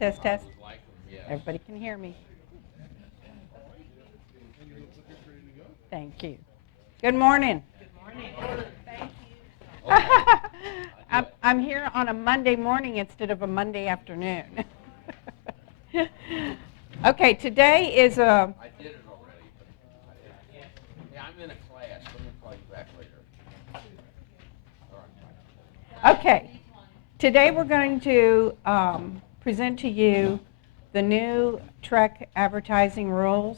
test, test. Everybody can hear me. Thank you. Good morning. Good morning. Thank you. I'm here on a Monday morning instead of a Monday afternoon. Okay, today is a... I did it already, but yeah, I'm in a class. Let me call you back later. All right. Okay, today we're going to present to you the new TREC advertising rules,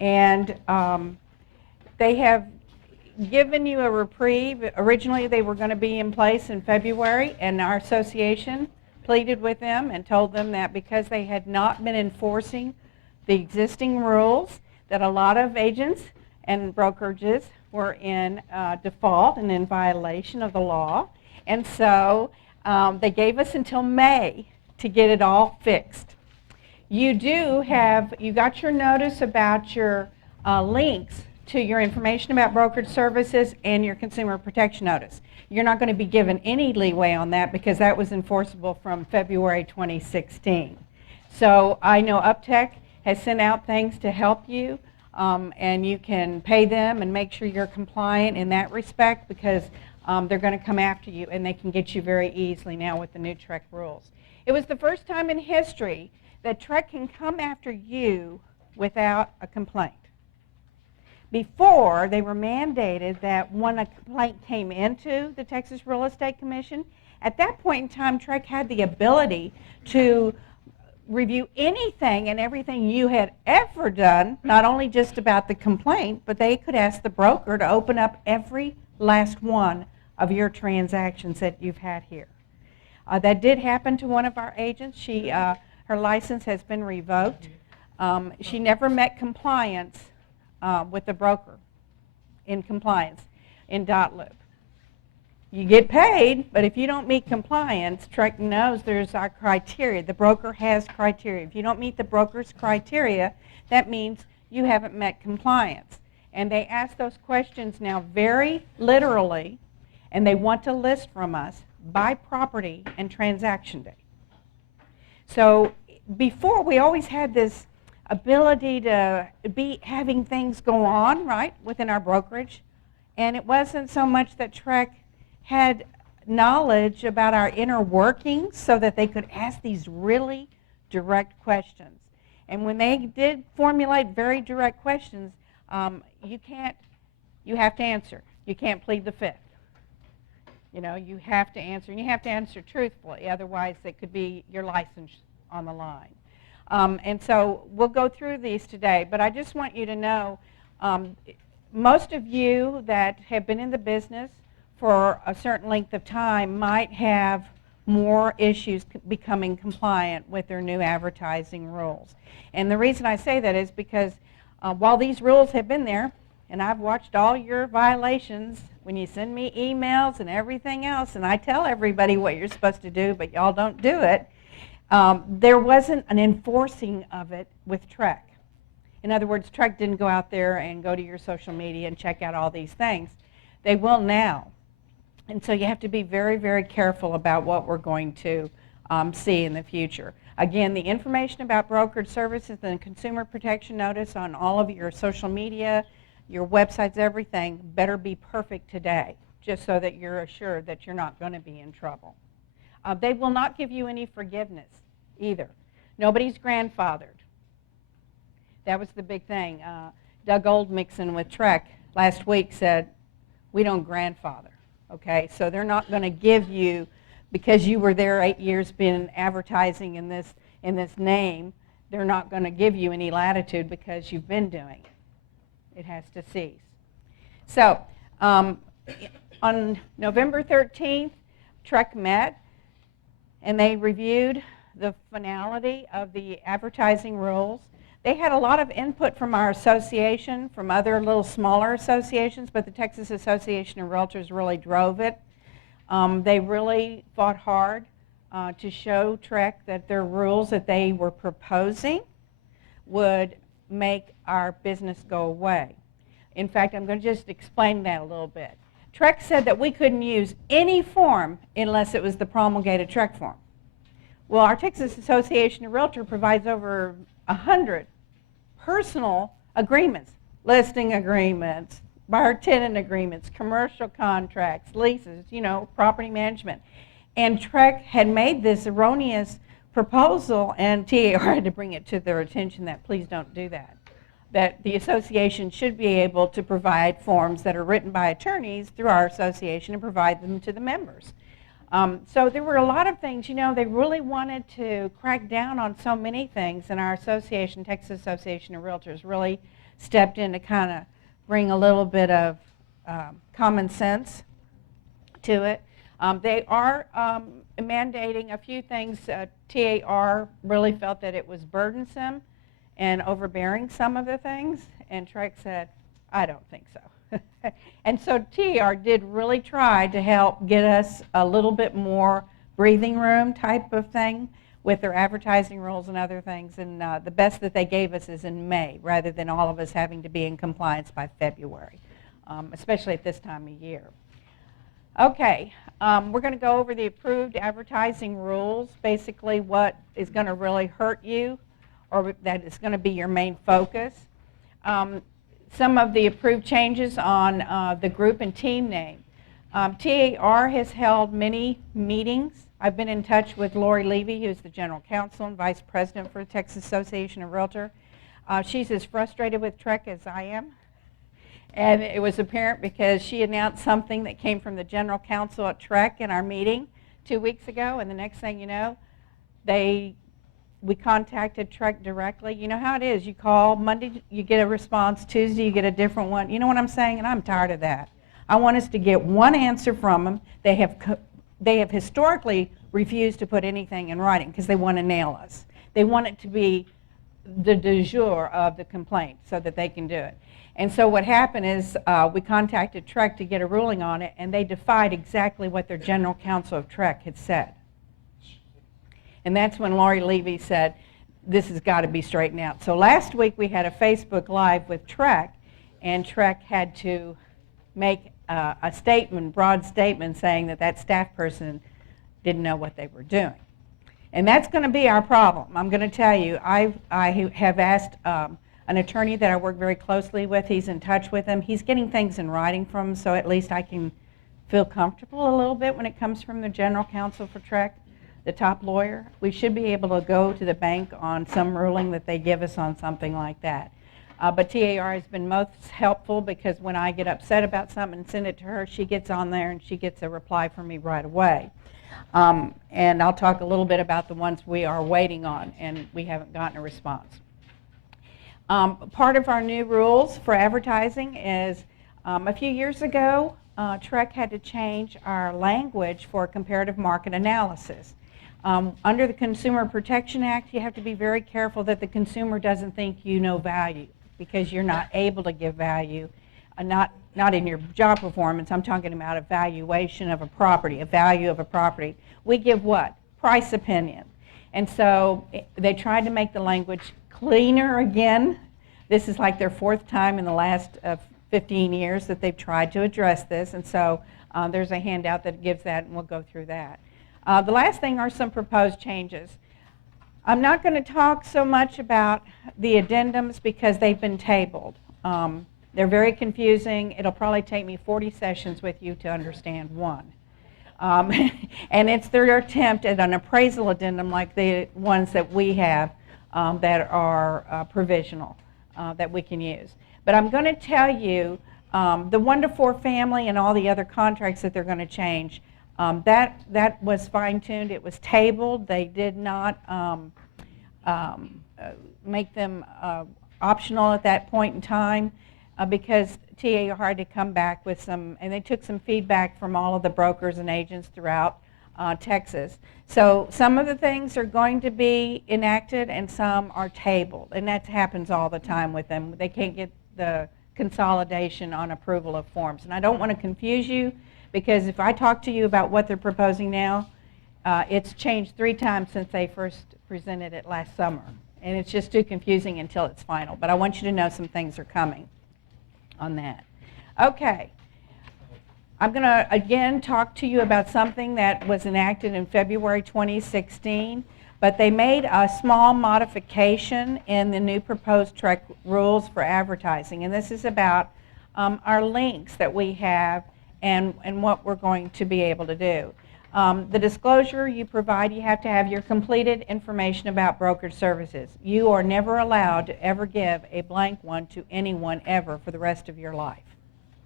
and they have given you a reprieve. Originally they were going to be in place in February, and our association pleaded with them and told them that because they had not been enforcing the existing rules, that a lot of agents and brokerages were in default and in violation of the law. And so they gave us until May to get it all fixed. You got your notice about your links to your information about brokerage services and your consumer protection notice. You're not going to be given any leeway on that because that was enforceable from February 2016. So I know UpTech has sent out things to help you, and you can pay them and make sure you're compliant in that respect because they're going to come after you, and they can get you very easily now with the new TREC rules. It was the first time in history that TREC can come after you without a complaint. Before, they were mandated that when a complaint came into the Texas Real Estate Commission, at that point in time, TREC had the ability to review anything and everything you had ever done, not only just about the complaint, but they could ask the broker to open up every last one of your transactions that you've had here. That did happen to one of our agents. Her license has been revoked. She never met compliance with the broker in compliance in .loop. You get paid, but if you don't meet compliance, TREC knows there's our criteria. The broker has criteria. If you don't meet the broker's criteria, that means you haven't met compliance. And they ask those questions now very literally, and they want a list from us by property and transaction date. So before, we always had this ability to be having things go on, right, within our brokerage. And it wasn't so much that TREC had knowledge about our inner workings so that they could ask these really direct questions. And when they did formulate very direct questions, you have to answer. You can't plead the fifth. You have to answer, and you have to answer truthfully, otherwise it could be your license on the line. And so we'll go through these today, but I just want you to know, most of you that have been in the business for a certain length of time might have more issues becoming compliant with their new advertising rules. And the reason I say that is because while these rules have been there, and I've watched all your violations when you send me emails and everything else, and I tell everybody what you're supposed to do, but y'all don't do it, there wasn't an enforcing of it with TREC. In other words, TREC didn't go out there and go to your social media and check out all these things. They will now. And so you have to be very, very careful about what we're going to see in the future. Again, the information about brokerage services and consumer protection notice on all of your social media, your websites, everything better be perfect today, just so that you're assured that you're not going to be in trouble. They will not give you any forgiveness either. Nobody's grandfathered. That was the big thing. Doug Oldmixon with TREC last week said, we don't grandfather. Okay, so they're not going to give you, because you were there 8 years been advertising in this name, they're not going to give you any latitude because you've been doing it. It has to cease. So on November 13th, TREC met, and they reviewed the finality of the advertising rules. They had a lot of input from our association, from other little smaller associations, but the Texas Association of Realtors really drove it. They really fought hard to show TREC that their rules that they were proposing would make our business go away. In fact, I'm going to just explain that a little bit. TREC said that we couldn't use any form unless it was the promulgated TREC form. Well, our Texas Association of Realtors provides over 100 personal agreements, listing agreements, buyer-tenant agreements, commercial contracts, leases, property management. And TREC had made this erroneous proposal, and TAR had to bring it to their attention that please don't do that. That the association should be able to provide forms that are written by attorneys through our association and provide them to the members. So there were a lot of things, they really wanted to crack down on so many things, and our association, Texas Association of Realtors, really stepped in to kind of bring a little bit of common sense to it. They are mandating a few things. TAR really felt that it was burdensome and overbearing some of the things, and TREC said, I don't think so. And so TAR did really try to help get us a little bit more breathing room type of thing with their advertising rules and other things, and the best that they gave us is in May, rather than all of us having to be in compliance by February, especially at this time of year. Okay, we're going to go over the approved advertising rules, basically what is going to really hurt you, or that is going to be your main focus. Some of the approved changes on the group and team name. TAR has held many meetings. I've been in touch with Lori Levy, who's the General Counsel and Vice President for the Texas Association of Realtors. She's as frustrated with TREC as I am. And it was apparent because she announced something that came from the General Counsel at TREC in our meeting 2 weeks ago, and the next thing you know, we contacted TREC directly. You know how it is. You call Monday, you get a response. Tuesday, you get a different one. You know what I'm saying? And I'm tired of that. I want us to get one answer from them. They have historically refused to put anything in writing because they want to nail us. They want it to be the du jour of the complaint so that they can do it. And so what happened is we contacted TREC to get a ruling on it, and they defied exactly what their General Counsel of TREC had said. And that's when Lori Levy said, this has got to be straightened out. So last week we had a Facebook Live with TREC, and TREC had to make a statement, broad statement, saying that that staff person didn't know what they were doing. And that's going to be our problem. I'm going to tell you, I have asked an attorney that I work very closely with. He's in touch with them. He's getting things in writing from them, so at least I can feel comfortable a little bit when it comes from the General Counsel for TREC, the top lawyer. We should be able to go to the bank on some ruling that they give us on something like that. But TAR has been most helpful because when I get upset about something and send it to her, she gets on there and she gets a reply from me right away. And I'll talk a little bit about the ones we are waiting on and we haven't gotten a response. Part of our new rules for advertising is a few years ago, TREC had to change our language for comparative market analysis. Under the Consumer Protection Act, you have to be very careful that the consumer doesn't think you know value because you're not able to give value, not in your job performance. I'm talking about a valuation of a property, a value of a property. We give what? Price opinion. And so they tried to make the language cleaner again. This is like their fourth time in the last 15 years that they've tried to address this. And so there's a handout that gives that, and we'll go through that. The last thing are some proposed changes. I'm not going to talk so much about the addendums because they've been tabled. They're very confusing. It'll probably take me 40 sessions with you to understand one. And it's their attempt at an appraisal addendum like the ones that we have that are provisional that we can use. But I'm going to tell you the 1 to 4 family and all the other contracts that they're going to change. That was fine-tuned. It was tabled. They did not make them optional at that point in time because TAR had to come back with some, and they took some feedback from all of the brokers and agents throughout Texas. So some of the things are going to be enacted and some are tabled, and that happens all the time with them. They can't get the consolidation on approval of forms. And I don't want to confuse you, because if I talk to you about what they're proposing now, it's changed 3 times since they first presented it last summer. And it's just too confusing until it's final. But I want you to know some things are coming on that. Okay. I'm going to, again, talk to you about something that was enacted in February 2016. But they made a small modification in the new proposed TREC rules for advertising, and this is about our links that we have and what we're going to be able to do. The disclosure you provide, you have to have your completed information about brokerage services. You are never allowed to ever give a blank one to anyone ever for the rest of your life.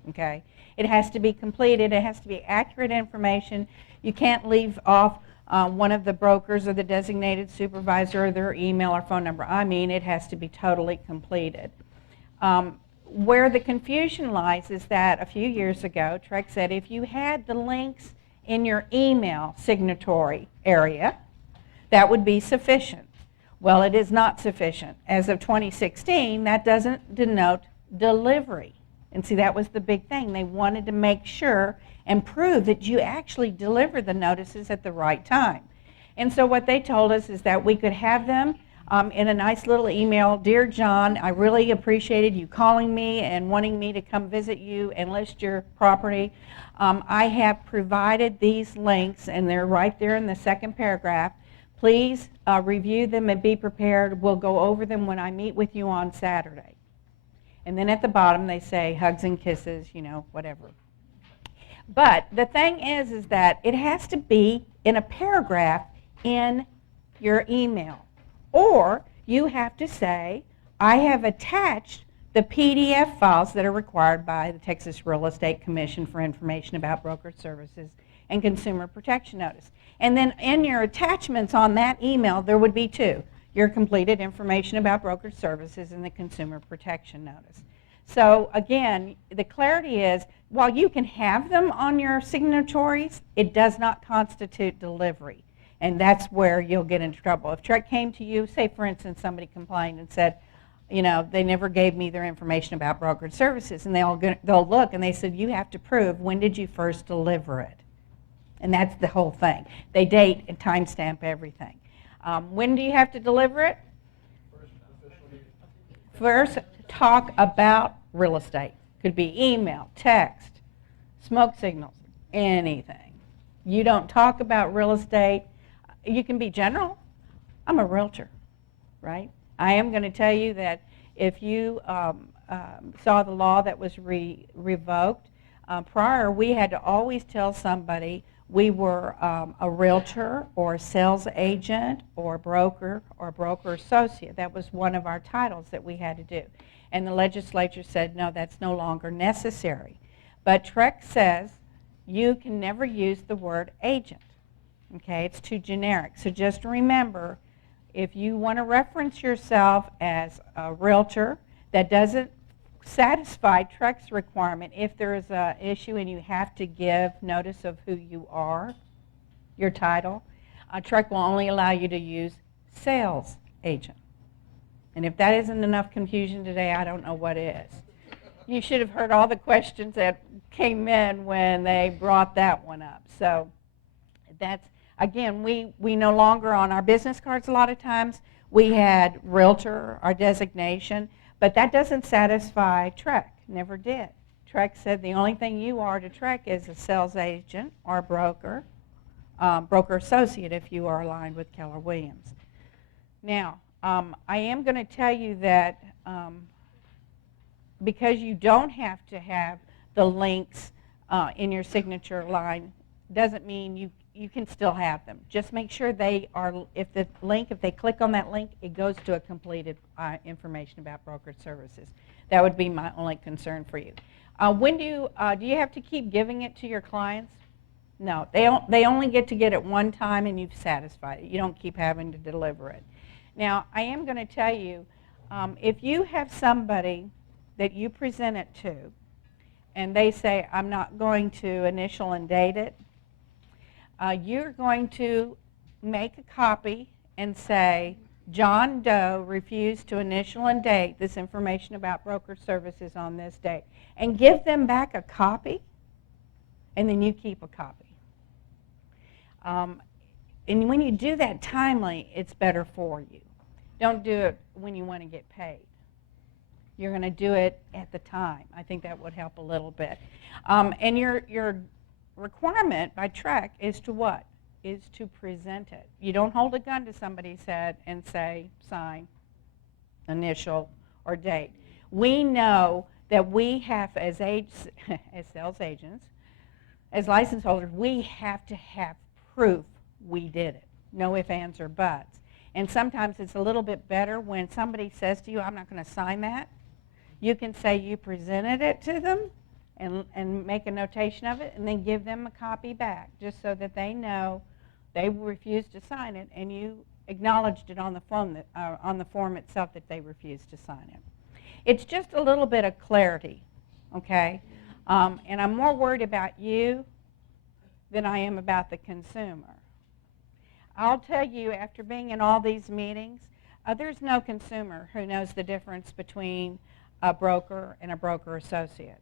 Okay? It has to be completed. It has to be accurate information. You can't leave off one of the brokers or the designated supervisor or their email or phone number. I mean, it has to be totally completed. Where the confusion lies is that a few years ago, TREC said if you had the links in your email signatory area, that would be sufficient. Well, it is not sufficient. As of 2016, that doesn't denote delivery. And see, that was the big thing. They wanted to make sure and prove that you actually deliver the notices at the right time. And so what they told us is that we could have them in a nice little email. Dear John, I really appreciated you calling me and wanting me to come visit you and list your property. I have provided these links, and they're right there in the second paragraph. Please review them and be prepared. We'll go over them when I meet with you on Saturday. And then at the bottom they say hugs and kisses, you know, whatever. But the thing is that it has to be in a paragraph in your email. Or you have to say, I have attached the PDF files that are required by the Texas Real Estate Commission for information about brokerage services and consumer protection notice. And then in your attachments on that email, there would be two: your completed information about brokerage services and the consumer protection notice. So again, the clarity is, while you can have them on your signatories, it does not constitute delivery. And that's where you'll get into trouble. If TREC came to you, say for instance somebody complained and said, you know, they never gave me their information about brokerage services, and they'll look and they said, you have to prove when did you first deliver it. And that's the whole thing. They date and timestamp everything. When do you have to deliver it? First, talk about real estate. Could be email, text, smoke signals, anything. You don't talk about real estate. You can be general. I'm a realtor, right? I am going to tell you that if you saw the law that was revoked, prior we had to always tell somebody we were a realtor or a sales agent or a broker or broker associate. That was one of our titles that we had to do. And the legislature said, no, that's no longer necessary. But TREC says you can never use the word agent. Okay, it's too generic. So just remember, if you want to reference yourself as a realtor, that doesn't satisfy TREC's requirement. If there is an issue and you have to give notice of who you are, your title, TREC will only allow you to use sales agent. And if that isn't enough confusion today, I don't know what is. You should have heard all the questions that came in when they brought that one up. So that's, again, we no longer, on our business cards a lot of times, we had realtor, our designation, but that doesn't satisfy TREC, never did. TREC said the only thing you are to TREC is a sales agent or a broker, broker associate if you are aligned with Keller Williams. Now, I am going to tell you that because you don't have to have the links in your signature line, doesn't mean you can still have them. Just make sure they are, if they click on that link, it goes to a completed information about brokerage services. That would be my only concern for you. When do you have to keep giving it to your clients? No, they only get to get it one time and you've satisfied it. You don't keep having to deliver it. Now, I am going to tell you, if you have somebody that you present it to and they say, I'm not going to initial and date it, you're going to make a copy and say, John Doe refused to initial and date this information about brokerage services on this date, and give them back a copy, and then you keep a copy. And when you do that timely, it's better for you. Don't do it when you want to get paid. You're going to do it at the time. I think that would help a little bit. And your requirement by TREC is to what? is to present it. You don't hold a gun to somebody's head and say, sign, initial, or date. We know that we have, as sales agents, as license holders, we have to have proof we did it. No ifs, ands, or buts. And sometimes it's a little bit better when somebody says to you, I'm not going to sign that. You can say you presented it to them and make a notation of it and then give them a copy back just so that they know they refused to sign it and you acknowledged it on the form itself that they refused to sign it. It's just a little bit of clarity, okay? And I'm more worried about you than I am about the consumer. I'll tell you, after being in all these meetings, there's no consumer who knows the difference between a broker and a broker associate.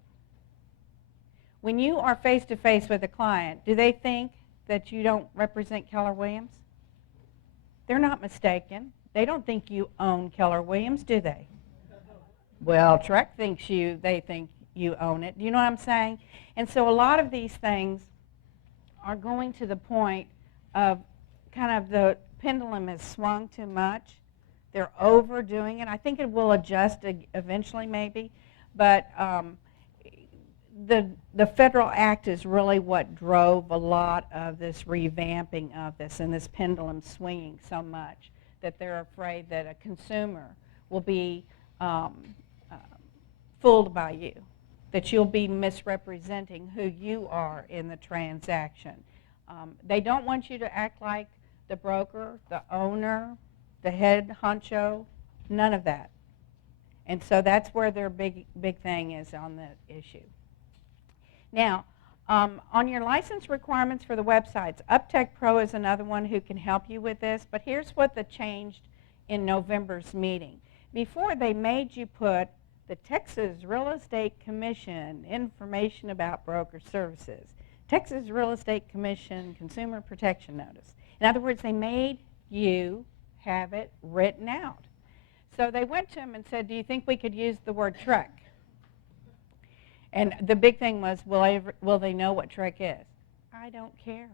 When you are face-to-face with a client, do they think that you don't represent Keller Williams? They're not mistaken. They don't think you own Keller Williams, do they? Well, TREC thinks they think you own it. Do you know what I'm saying? And so a lot of these things are going to the point of kind of the pendulum has swung too much. They're overdoing it. I think it will adjust eventually maybe, but the federal act is really what drove a lot of this revamping of this and this pendulum swinging so much that they're afraid that a consumer will be fooled by you, that you'll be misrepresenting who you are in the transaction. They don't want you to act like the broker, the owner, the head honcho, none of that. And so that's where their big thing is on the issue. Now, on your license requirements for the websites, UpTech Pro is another one who can help you with this, but here's what the changed in November's meeting. Before, they made you put the Texas Real Estate Commission information about broker services, Texas Real Estate Commission Consumer Protection Notice. In other words, they made you have it written out. So they went to him and said, do you think we could use the word TREC? And the big thing was, will they know what TREC is? I don't care.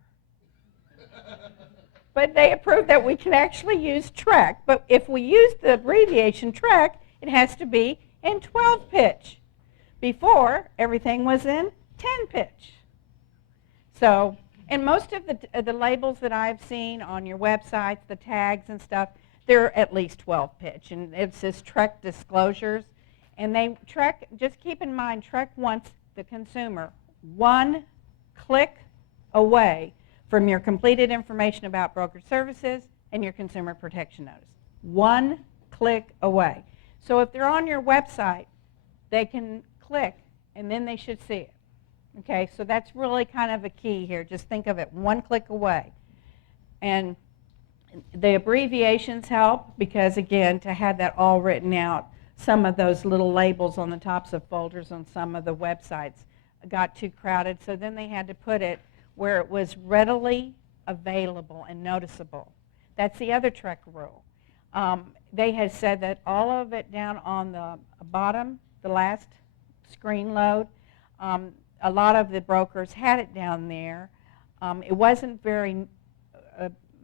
But they approved that we can actually use TREC. But if we use the abbreviation TREC, it has to be in 12 pitch. Before, everything was in 10 pitch. So, and most of the labels that I've seen on your websites, the tags and stuff, they're at least 12 pitch. And it says TREC disclosures. And TREC, just keep in mind, TREC wants the consumer one click away from your completed information about broker services and your consumer protection notice. One click away. So if they're on your website, they can click and then they should see it. Okay, so that's really kind of a key here. Just think of it one click away. And the abbreviations help because, again, to have that all written out, some of those little labels on the tops of folders on some of the websites got too crowded, so then they had to put it where it was readily available and noticeable. That's the other TREC rule. They had said that all of it down on the bottom, the last screen load, a lot of the brokers had it down there. It wasn't very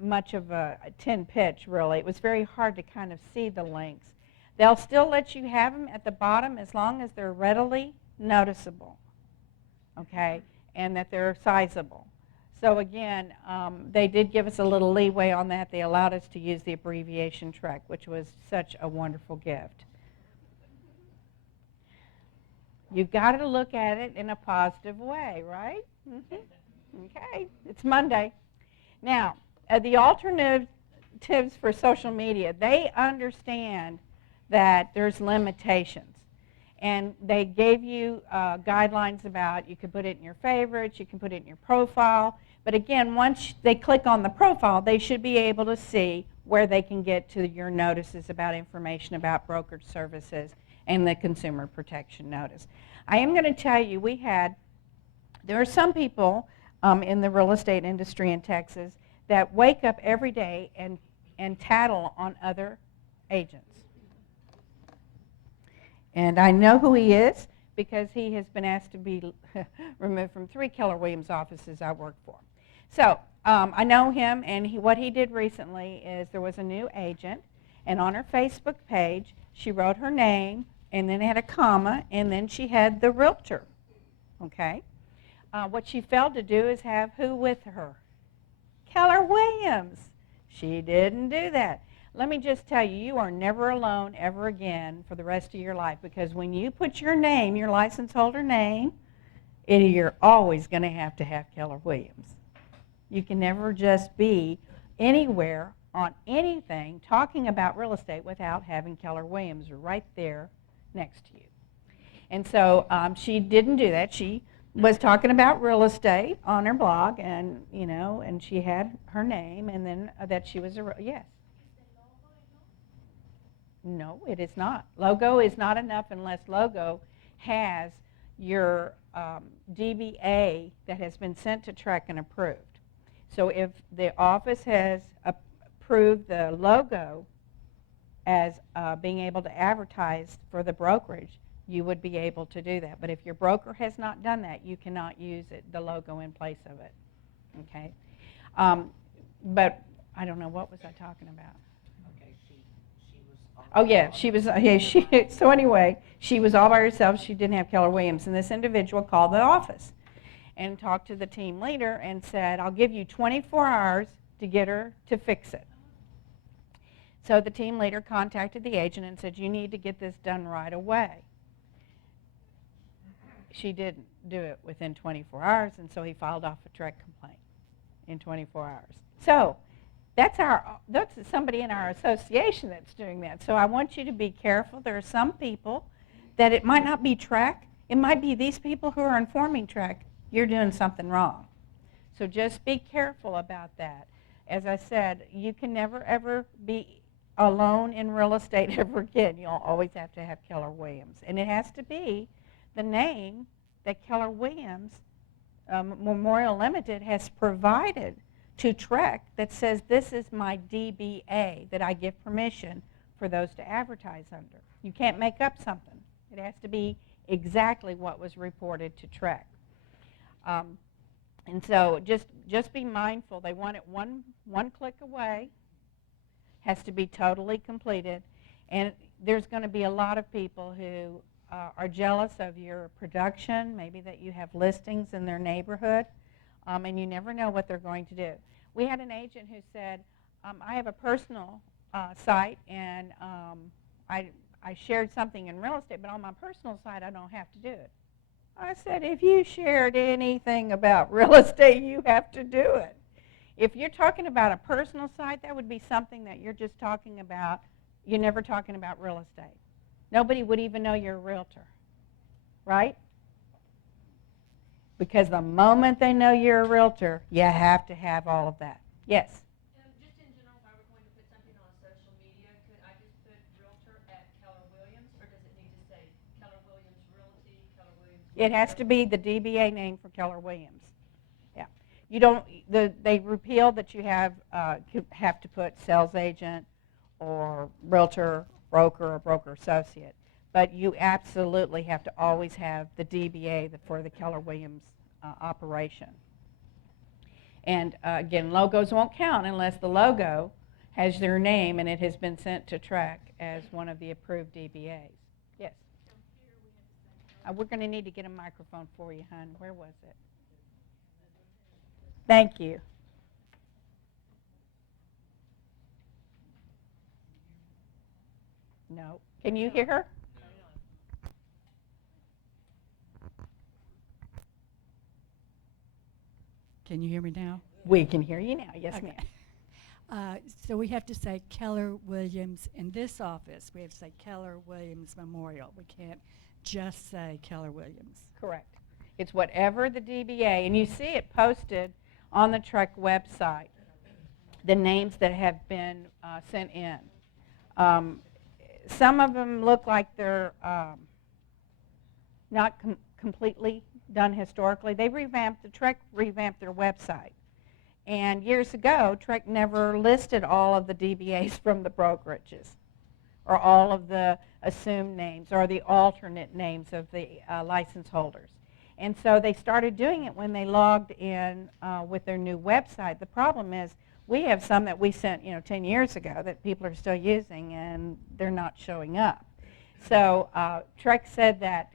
much of a 10 pitch, really. It was very hard to kind of see the links. They'll still let you have them at the bottom as long as they're readily noticeable, okay, and that they're sizable. So again, they did give us a little leeway on that. They allowed us to use the abbreviation TREC, which was such a wonderful gift. You've got to look at it in a positive way, right? Mm-hmm. Okay, it's Monday. Now, the alternatives for social media, they understand that there's limitations. And they gave you guidelines about you can put it in your favorites, you can put it in your profile. But again, once they click on the profile, they should be able to see where they can get to your notices about information about brokerage services and the consumer protection notice. I am going to tell you, there are some people in the real estate industry in Texas that wake up every day and tattle on other agents. And I know who he is because he has been asked to be removed from 3 Keller Williams offices I work for. So I know him, and what he did recently is there was a new agent, and on her Facebook page, she wrote her name, and then had a comma, and then she had the realtor, okay? What she failed to do is have who with her? Keller Williams. She didn't do that. Let me just tell you, you are never alone ever again for the rest of your life, because when you put your name, your license holder name, you're always going to have Keller Williams. You can never just be anywhere on anything talking about real estate without having Keller Williams right there next to you. And so she didn't do that. She was talking about real estate on her blog, and and she had her name, and then that she was yes. No, it is not. Logo is not enough unless logo has your DBA that has been sent to TREC and approved. So if the office has approved the logo as being able to advertise for the brokerage, you would be able to do that. But if your broker has not done that, you cannot use the logo in place of it. Okay? But I don't know, what was I talking about? Okay, she was. Oh yeah, she was. Yeah, so anyway, she was all by herself. She didn't have Keller Williams, and this individual called the office and talked to the team leader and said, "I'll give you 24 hours to get her to fix it." So the team leader contacted the agent and said, "You need to get this done right away." She didn't do it within 24 hours, and so he filed off a TREC complaint in 24 hours. So that's somebody in our association that's doing that. So I want you to be careful. There are some people that it might not be TREC. It might be these people who are informing TREC you're doing something wrong. So just be careful about that. As I said, you can never, ever be alone in real estate ever again. You'll always have to have Keller Williams. And it has to be the name that Keller Williams Memorial Limited has provided to TREC that says this is my DBA that I give permission for those to advertise under. You can't make up something. It has to be exactly what was reported to TREC. And so just be mindful. They want it one click away. Has to be totally completed. And there's going to be a lot of people who are jealous of your production, maybe that you have listings in their neighborhood, and you never know what they're going to do. We had an agent who said, I have a personal site, and I shared something in real estate, but on my personal site I don't have to do it. I said, if you shared anything about real estate, you have to do it. If you're talking about a personal site, that would be something that you're just talking about. You're never talking about real estate. Nobody would even know you're a realtor, right? Because the moment they know you're a realtor, you have to have all of that. Yes? Just in general, if I were going to put something on social media, could I just put realtor at Keller Williams, or does it need to say Keller Williams Realty, Keller Williams? It has to be the DBA name for Keller Williams. Yeah. You don't. They repealed that you have to put sales agent or realtor, broker, or broker associate. But you absolutely have to always have the DBA for the Keller Williams operation. And again, logos won't count unless the logo has their name and it has been sent to TREC as one of the approved DBAs. Yes? We're going to need to get a microphone for you, hon. Where was it? Thank you. No. Can you hear her? Can you hear me now? We can hear you now. Yes, Okay. ma'am. So we have to say Keller Williams in this office. We have to say Keller Williams Memorial. We can't just say Keller Williams. Correct. It's whatever the DBA, and you see it posted on the TREC website, the names that have been sent in. Some of them look like they're not completely done historically. The TREC revamped their website. And years ago, TREC never listed all of the DBAs from the brokerages or all of the assumed names or the alternate names of the license holders. And so they started doing it when they logged in with their new website. The problem is we have some that we sent 10 years ago that people are still using, and they're not showing up. So TREC said that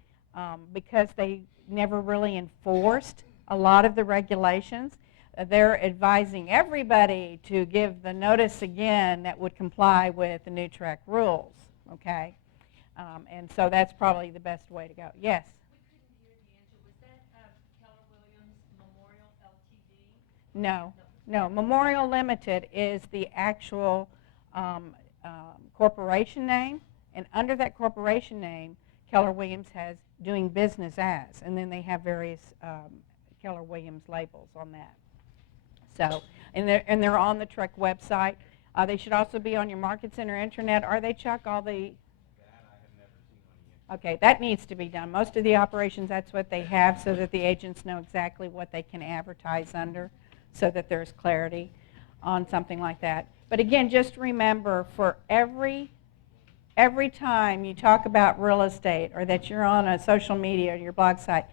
because they never really enforced a lot of the regulations, they're advising everybody to give the notice again that would comply with the new TREC rules, okay? And so that's probably the best way to go. Yes? We couldn't hear the answer. Was that Keller Williams Memorial LTD? No. Memorial Limited is the actual corporation name, and under that corporation name, Keller Williams has doing business as, and then they have various Keller Williams labels on that. So, and they're on the TREC website. They should also be on your Market Center intranet. Are they, Chuck? All the Okay, that needs to be done. Most of the operations, that's what they have, so that the agents know exactly what they can advertise under, so that there's clarity on something like that. But again, just remember, for every time you talk about real estate or that you're on a social media or your blog site,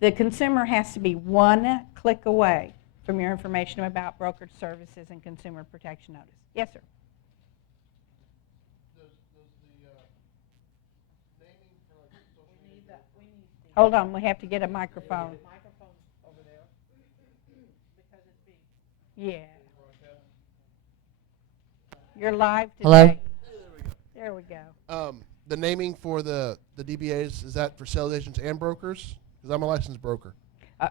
the consumer has to be one click away from your information about brokerage services and consumer protection notice. Yes, sir. Hold on, we have to get a microphone. Microphone over there, because it's being. Yeah. You're live today. Hello? There we go. The naming for the DBAs, is that for sales agents and brokers? Because I'm a licensed broker.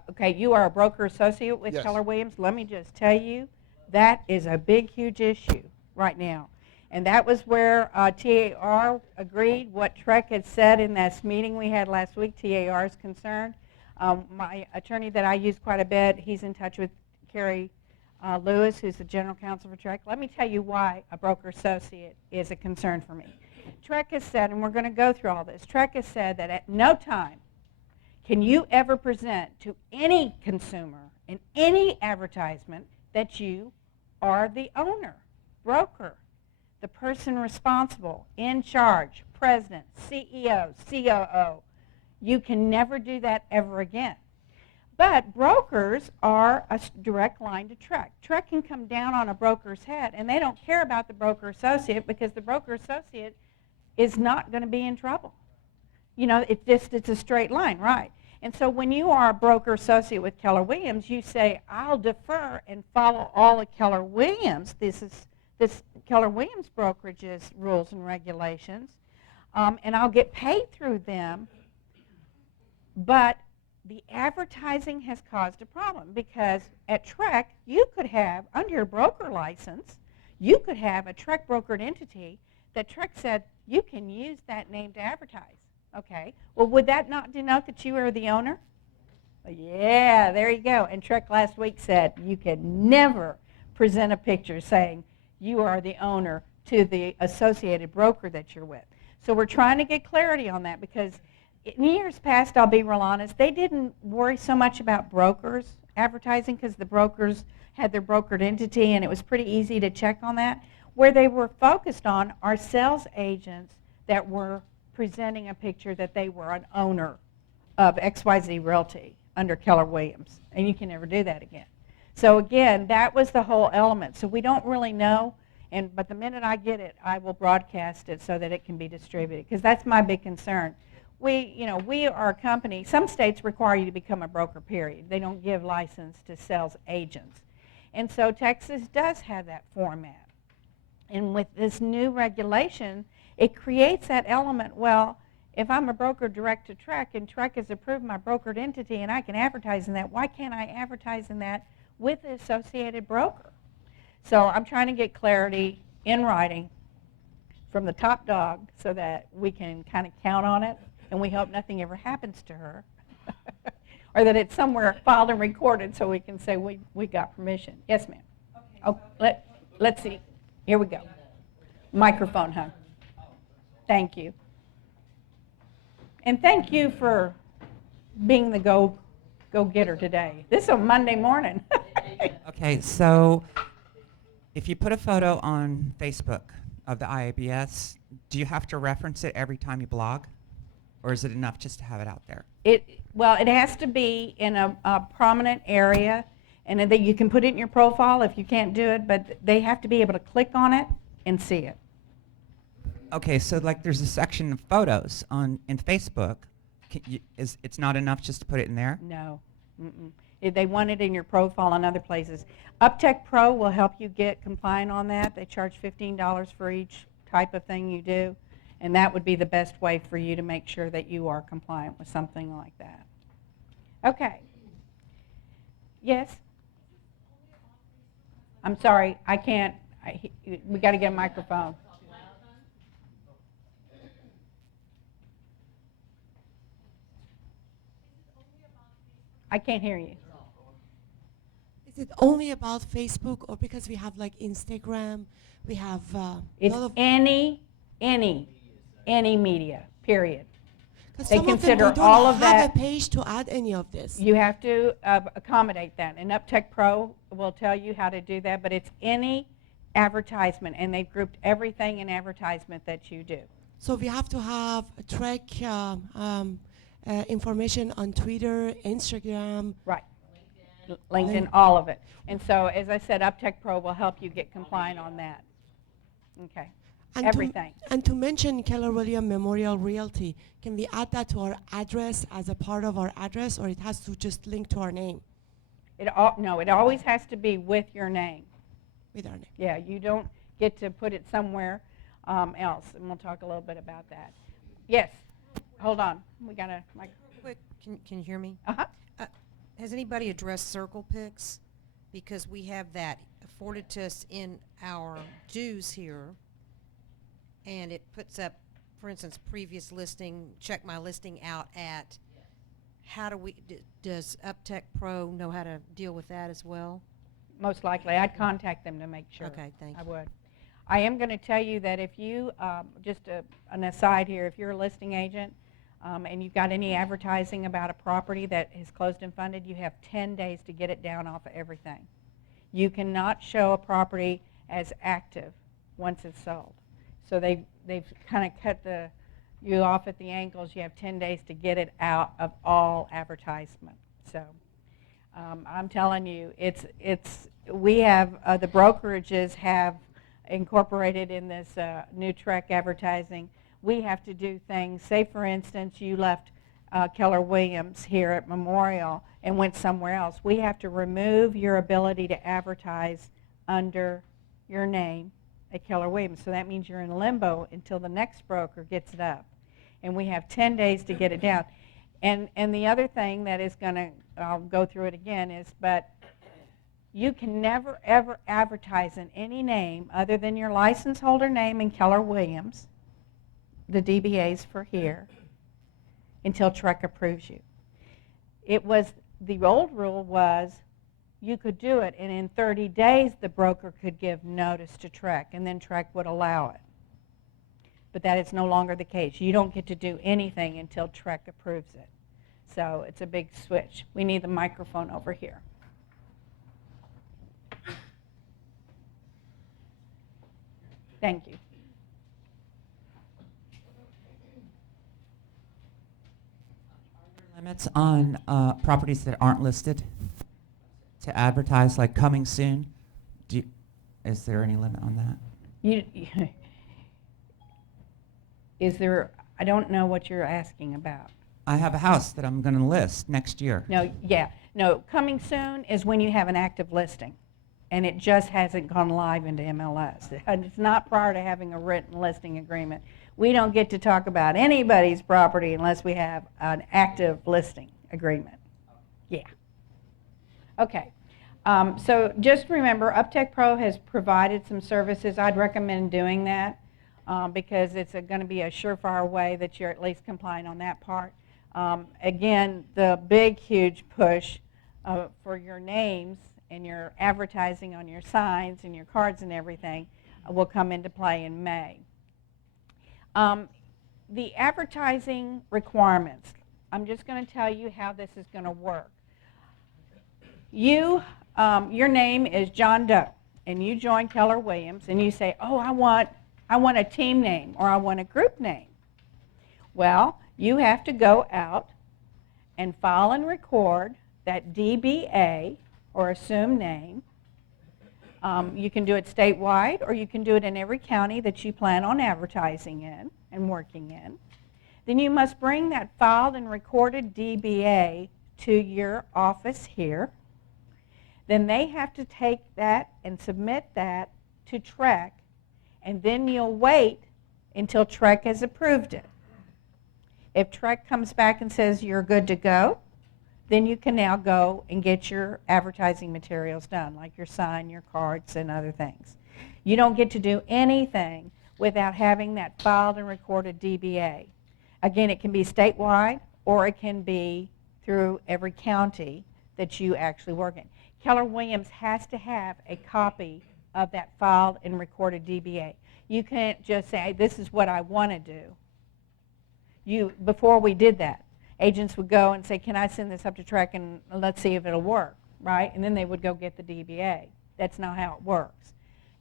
Okay, you are a broker associate with Yes. Keller Williams. Let me just tell you, that is a big, huge issue right now. And that was where TAR agreed what TREC had said in this meeting we had last week. TAR is concerned. My attorney that I use quite a bit, he's in touch with Carrie Lewis, who's the general counsel for TREC. Let me tell you why a broker associate is a concern for me. TREC has said, and we're going to go through all this, TREC has said that at no time can you ever present to any consumer in any advertisement that you are the owner, broker, the person responsible, in charge, president, CEO, COO. You can never do that ever again. But brokers are a direct line to TREC. TREC can come down on a broker's head, and they don't care about the broker associate because the broker associate is not going to be in trouble. It's a straight line, right? And so when you are a broker associate with Keller Williams, you say, I'll defer and follow all of Keller Williams. This Keller Williams brokerage's rules and regulations, and I'll get paid through them. But the advertising has caused a problem because at TREC, you could have, under your broker license, you could have a TREC brokered entity that TREC said you can use that name to advertise. Okay, well, would that not denote that you are the owner? Yeah, there you go. And TREC last week said you can never present a picture saying you are the owner to the associated broker that you're with. So we're trying to get clarity on that because in years past, I'll be real honest, they didn't worry so much about brokers advertising because the brokers had their brokered entity and it was pretty easy to check on that. Where they were focused on are sales agents that were presenting a picture that they were an owner of XYZ Realty under Keller Williams, and you can never do that again. So again, that was the whole element. So we don't really know, but the minute I get it, I will broadcast it so that it can be distributed, because that's my big concern. We are a company. Some states require you to become a broker, period. They don't give license to sales agents. And so Texas does have that format. And with this new regulation, it creates that element, well, if I'm a broker direct to TREC and TREC has approved my brokered entity and I can advertise in that, why can't I advertise in that with the associated broker? So I'm trying to get clarity in writing from the top dog so that we can kind of count on it, and we hope nothing ever happens to her, or that it's somewhere filed and recorded so we can say we got permission. Yes, ma'am. Okay, oh, let's see. Here we go. Microphone, huh? Thank you. And thank you for being the go-getter today. This is a Monday morning. Okay, so if you put a photo on Facebook of the IABS, do you have to reference it every time you blog? or is it enough just to have it out there? Well, it has to be in a prominent area, and then you can put it in your profile if you can't do it, but they have to be able to click on it and see it. Okay, so like there's a section of photos in Facebook. It's not enough just to put it in there? No. Mm-mm. They want it in your profile and other places. UpTech Pro will help you get compliant on that. They charge $15 for each type of thing you do, and that would be the best way for you to make sure that you are compliant with something like that. Okay. Yes? I'm sorry, I can't. We got to get a microphone. I can't hear you. Is it only about Facebook, or because we have like Instagram, we have It's lot of any media, period. 'cause they some consider of them, they all don't of have that- a page to add any of this. You have to accommodate that, and UpTech Pro will tell you how to do that, but it's any advertisement, and they've grouped everything in advertisement that you do. So we have to have a TREC information on Twitter, Instagram. Right. LinkedIn, all of it. And so, as I said, UpTech Pro will help you get compliant on that. Okay. And Everything. And to mention Keller Williams Memorial Realty, can we add that to our address as a part of our address, or it has to just link to our name? No, it always has to be with your name. With our name. Yeah, you don't get to put it somewhere else, and we'll talk a little bit about that. Yes. Hold on. We got a mic. Quick, can you hear me? Uh-huh. Has anybody addressed circle picks? Because we have that afforded to us in our dues here, and it puts up, for instance, previous listing, check my listing out at. How do we, does UpTech Pro know how to deal with that as well? Most likely. I'd contact them to make sure. Okay, thank I you. would. I am going to tell you that if you, just an aside here, if you're a listing agent and you've got any advertising about a property that is closed and funded, you have 10 days to get it down off of everything. You cannot show a property as active once it's sold. So they've kind of cut you off at the ankles. You have 10 days to get it out of all advertisement. So I'm telling you, we have, the brokerages have incorporated in this new TREC advertising. We have to do things, say for instance you left Keller Williams here at Memorial and went somewhere else. We have to remove your ability to advertise under your name at Keller Williams. So that means you're in limbo until the next broker gets it up. And we have 10 days to get it down. And the other thing that is going to, I'll go through it again, is but you can never ever advertise in any name other than your license holder name in Keller Williams, the DBAs for here, until TREC approves you. The old rule was you could do it, and in 30 days the broker could give notice to TREC, and then TREC would allow it. But that is no longer the case. You don't get to do anything until TREC approves it. So it's a big switch. We need the microphone over here. Thank you. Limits on properties that aren't listed to advertise, like coming soon? Is there any limit on that? Is there, I don't know what you're asking about. I have a house that I'm going to list next year. No, coming soon is when you have an active listing, and it just hasn't gone live into MLS. And it's not prior to having a written listing agreement. We don't get to talk about anybody's property unless we have an active listing agreement. Yeah. Okay. So just remember, UpTech Pro has provided some services. I'd recommend doing that because it's going to be a surefire way that you're at least compliant on that part. Again, the big, huge push for your names and your advertising on your signs and your cards and everything will come into play in May. The advertising requirements, I'm just going to tell you how this is going to work. Your name is John Doe, and you join Keller Williams, and you say, oh, I want a team name, or I want a group name. Well, You have to go out and file and record that DBA, or assumed name. You can do it statewide, or you can do it in every county that you plan on advertising in and working in. Then you must bring that filed and recorded DBA to your office here. Then they have to take that and submit that to TREC, and then you'll wait until TREC has approved it. If TREC comes back and says you're good to go, then you can now go and get your advertising materials done, like your sign, your cards, and other things. You don't get to do anything without having that filed and recorded DBA. Again, it can be statewide, or it can be through every county that you actually work in. Keller Williams has to have a copy of that filed and recorded DBA. You can't just say, this is what I want to do. Before we did that, agents would go and say, can I send this up to TREC and let's see if it'll work, right? And then they would go get the DBA. That's not how it works.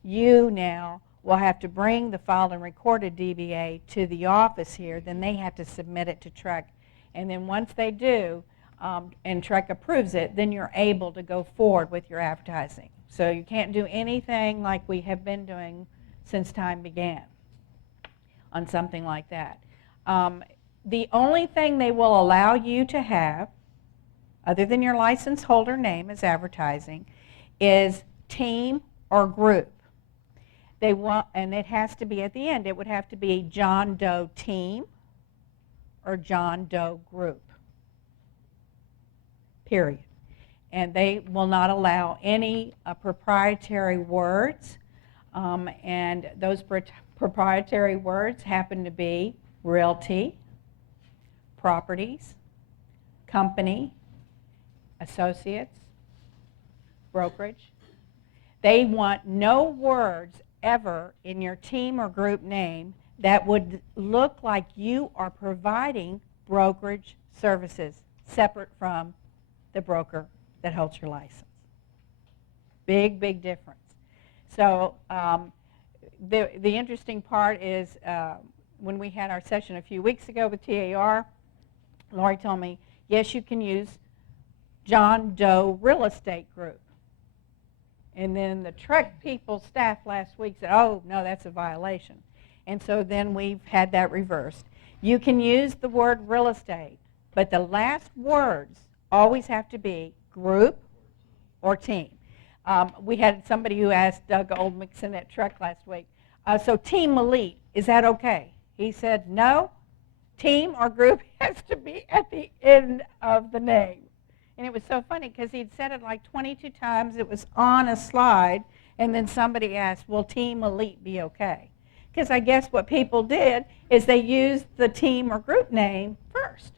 You now will have to bring the filed and recorded DBA to the office here. Then they have to submit it to TREC. And then once they do, and TREC approves it, then you're able to go forward with your advertising. So you can't do anything like we have been doing since time began on something like that. The only thing they will allow you to have, other than your license holder name as advertising, is team or group. They want, and it has to be at the end. It would have to be John Doe team or John Doe group, period. And they will not allow any proprietary words, and those proprietary words happen to be realty, properties, company, associates, brokerage. They want no words ever in your team or group name that would look like you are providing brokerage services separate from the broker that holds your license. Big, big difference. So the interesting part is when we had our session a few weeks ago with TAR, Lori told me, yes, you can use John Doe Real Estate Group. And then the TREC people, staff last week said, oh, no, that's a violation. And so then we've had that reversed. You can use the word real estate, but the last words always have to be group or team. We had somebody who asked Doug Oldmixon at TREC last week, so Team Elite, is that okay? He said, no, team or group has to be at the end of the name. And it was so funny because he'd said it like 22 times. It was on a slide, and then somebody asked, will Team Elite be okay? Because I guess what people did is they used the team or group name first.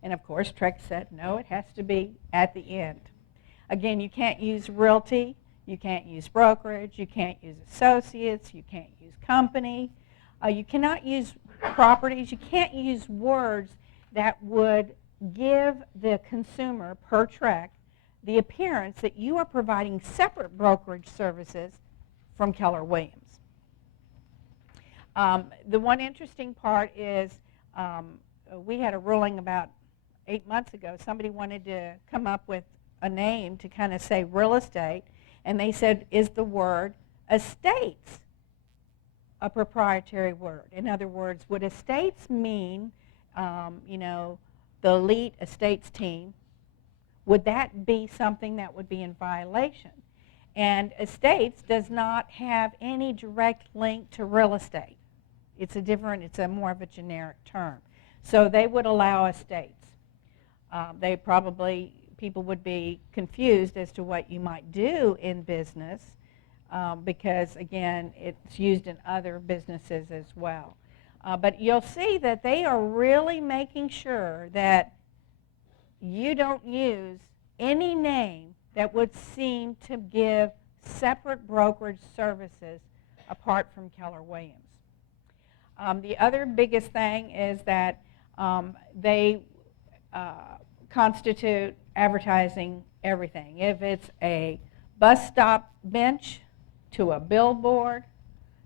And of course, TREC said, no, it has to be at the end. Again, you can't use realty, you can't use brokerage, you can't use associates, you can't use company, you cannot use properties, you can't use words that would give the consumer, per TREC, the appearance that you are providing separate brokerage services from Keller Williams. The one interesting part is we had a ruling about 8 months ago. Somebody wanted to come up with a name to kind of say real estate, and they said, is the word estates a proprietary word? In other words, would estates mean, the elite estates team? Would that be something that would be in violation? And estates does not have any direct link to real estate. It's a more of a generic term. So they would allow estates. People would be confused as to what you might do in business because, again, it's used in other businesses as well. But you'll see that they are really making sure that you don't use any name that would seem to give separate brokerage services apart from Keller Williams. The other biggest thing is that they constitute advertising everything. If it's a bus stop bench to a billboard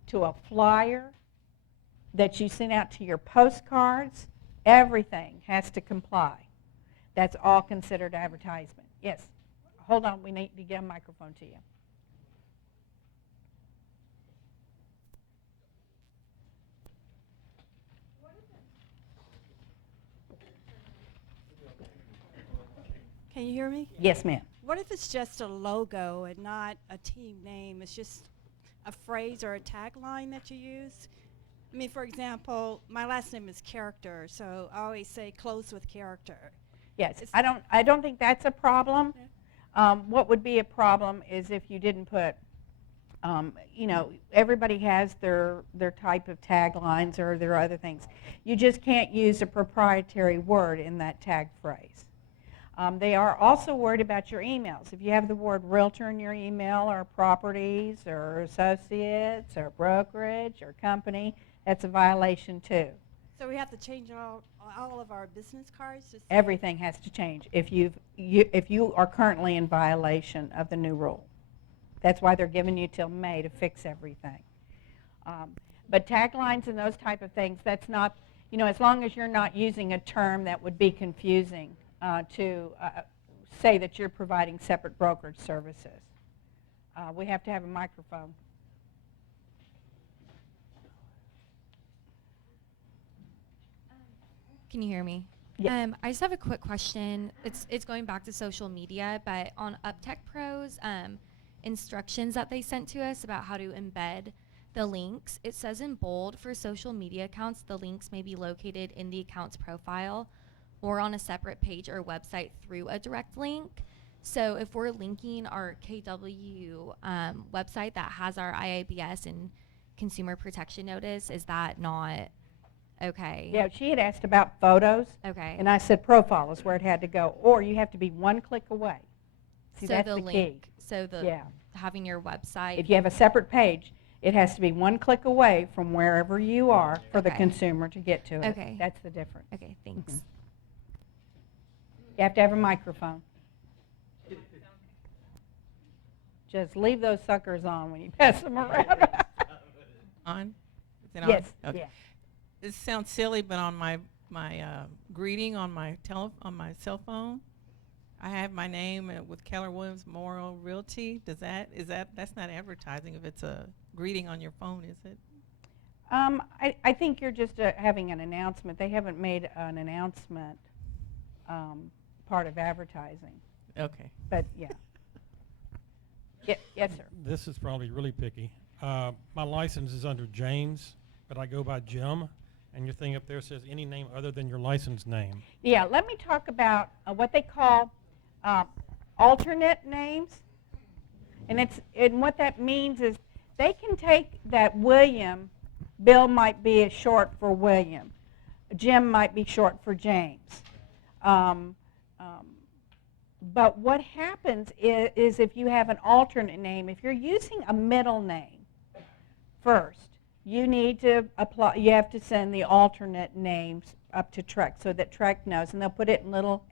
to a flyer that you send out to your postcards, Everything has to comply. That's all considered advertisement. Yes. Hold on, we need to get a microphone to you. Can you hear me? Yes, ma'am. What if it's just a logo and not a team name? It's just a phrase or a tagline that you use? I mean, for example, my last name is Character, so I always say close with character. Yes, It's- I don't think that's a problem. What would be a problem is if you didn't put, you know, everybody has their type of taglines or their other things. You just can't use a proprietary word in that tag phrase. They are also worried about your emails. If you have the word realtor in your email, or properties, or associates, or brokerage, or company, that's a violation too. So we have to change all of our business cards? To say- Everything has to change if you are currently in violation of the new rule. That's why they're giving you till May to fix everything. But taglines and those type of things, that's not, you know, as long as you're not using a term that would be confusing to say that you're providing separate brokerage services. We have to have a microphone. Can you hear me? Yes. I just have a quick question. It's going back to social media, but on UpTech Pro's instructions that they sent to us about how to embed the links, it says in bold, for social media accounts, the links may be located in the account's profile or on a separate page or website through a direct link. So if we're linking our KW website that has our IABS and consumer protection notice, is that not okay? Yeah, she had asked about photos. Okay. And I said profile is where it had to go. Or you have to be one click away. See, so that's the the link, key. so the Yeah. having your website. If you have a separate page, it has to be one click away from wherever you are for the Okay. consumer to get to it. Okay. That's the difference. Okay, thanks. Mhm. You have to have a microphone. Just leave those suckers on when you pass them around. On? Is it on? Yes, Okay. yeah. This sounds silly, but on my greeting on my cell phone, I have my name with Keller Williams Memorial Realty. That's not advertising if it's a greeting on your phone, is it? I think you're just having an announcement. They haven't made an announcement part of advertising. Okay. But yeah. Yes, sir. This is probably really picky. My license is under James, but I go by Jim, and your thing up there says any name other than your license name. Yeah, let me talk about what they call alternate names. And what that means is they can take that William, Bill might be a short for William, Jim might be short for James. But what happens is if you have an alternate name, if you're using a middle name first, you need to apply. You have to send the alternate names up to TREC so that TREC knows, and they'll put it in little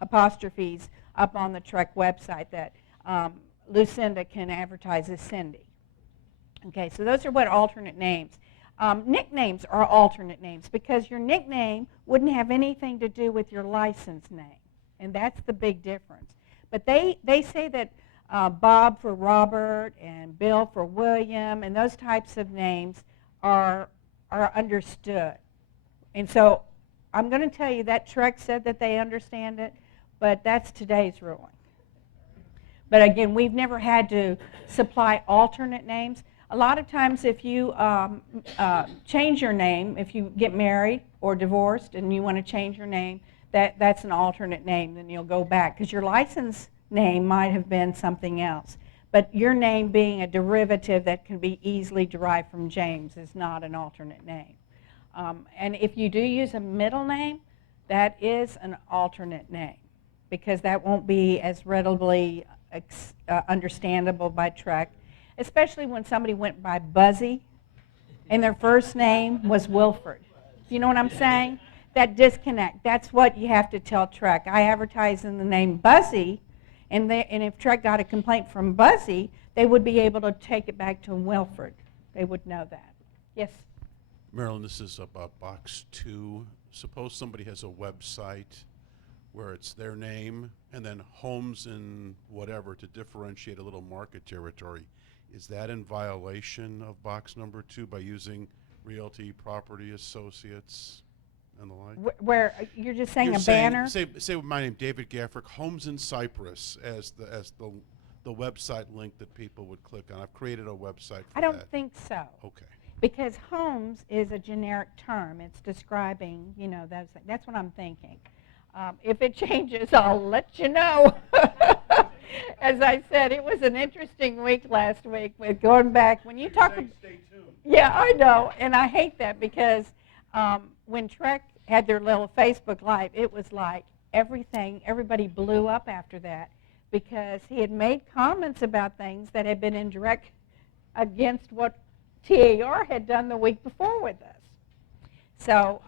apostrophes up on the TREC website that Lucinda can advertise as Cindy. Okay, so those are what alternate names. Nicknames are alternate names because your nickname wouldn't have anything to do with your license name, and that's the big difference. But they say that Bob for Robert and Bill for William and those types of names are understood. And so I'm going to tell you that TREC said that they understand it, but that's today's ruling. But again, we've never had to supply alternate names. A lot of times if you change your name, if you get married or divorced and you want to change your name, that's an alternate name, then you'll go back because your license name might have been something else. But your name being a derivative that can be easily derived from James is not an alternate name. And if you do use a middle name, that is an alternate name because that won't be as readily understandable by TREC, especially when somebody went by Buzzy and their first name was Wilford. You know what I'm saying? That disconnect, that's what you have to tell TREC. I advertise in the name Buzzy, and if TREC got a complaint from Buzzy, they would be able to take it back to Wilford. They would know that. Yes? Marilyn, this is about box 2. Suppose somebody has a website where it's their name and then homes and whatever to differentiate a little market territory. Is that in violation of box number 2 by using realty, property associates, and the like? Where you're just saying You're a banner? Say with my name, David Gaffrick, Homes in Cyprus as the website link that people would click on. I've created a website for I don't that. think so. Okay. Because homes is a generic term. It's describing, that's what I'm thinking. If it changes, I'll let you know. As I said, it was an interesting week last week with going back. When you talk about, stay tuned. yeah, I know, and I hate that because when TREC had their little Facebook Live, it was like everybody blew up after that because he had made comments about things that had been in direct against what TAR had done the week before with us. So,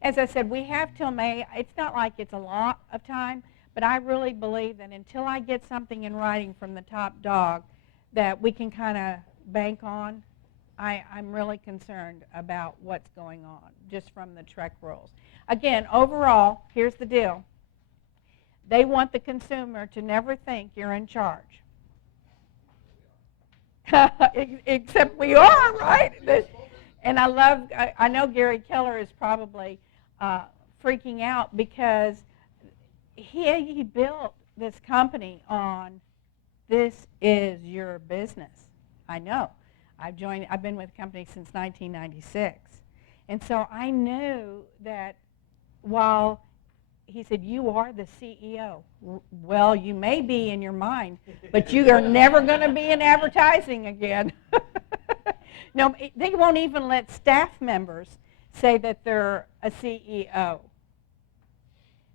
as I said, we have till May. It's not like it's a lot of time, but I really believe that until I get something in writing from the top dog that we can kind of bank on, I'm really concerned about what's going on, just from the TREC rules. Again, overall, here's the deal. They want the consumer to never think you're in charge. Except we are, right? And I know Gary Keller is probably freaking out because he built this company on this is your business. I know. I've been with the company since 1996. And so I knew that while he said, you are the CEO. Well, you may be in your mind, but you are never going to be in advertising again. No, they won't even let staff members say that they're a CEO.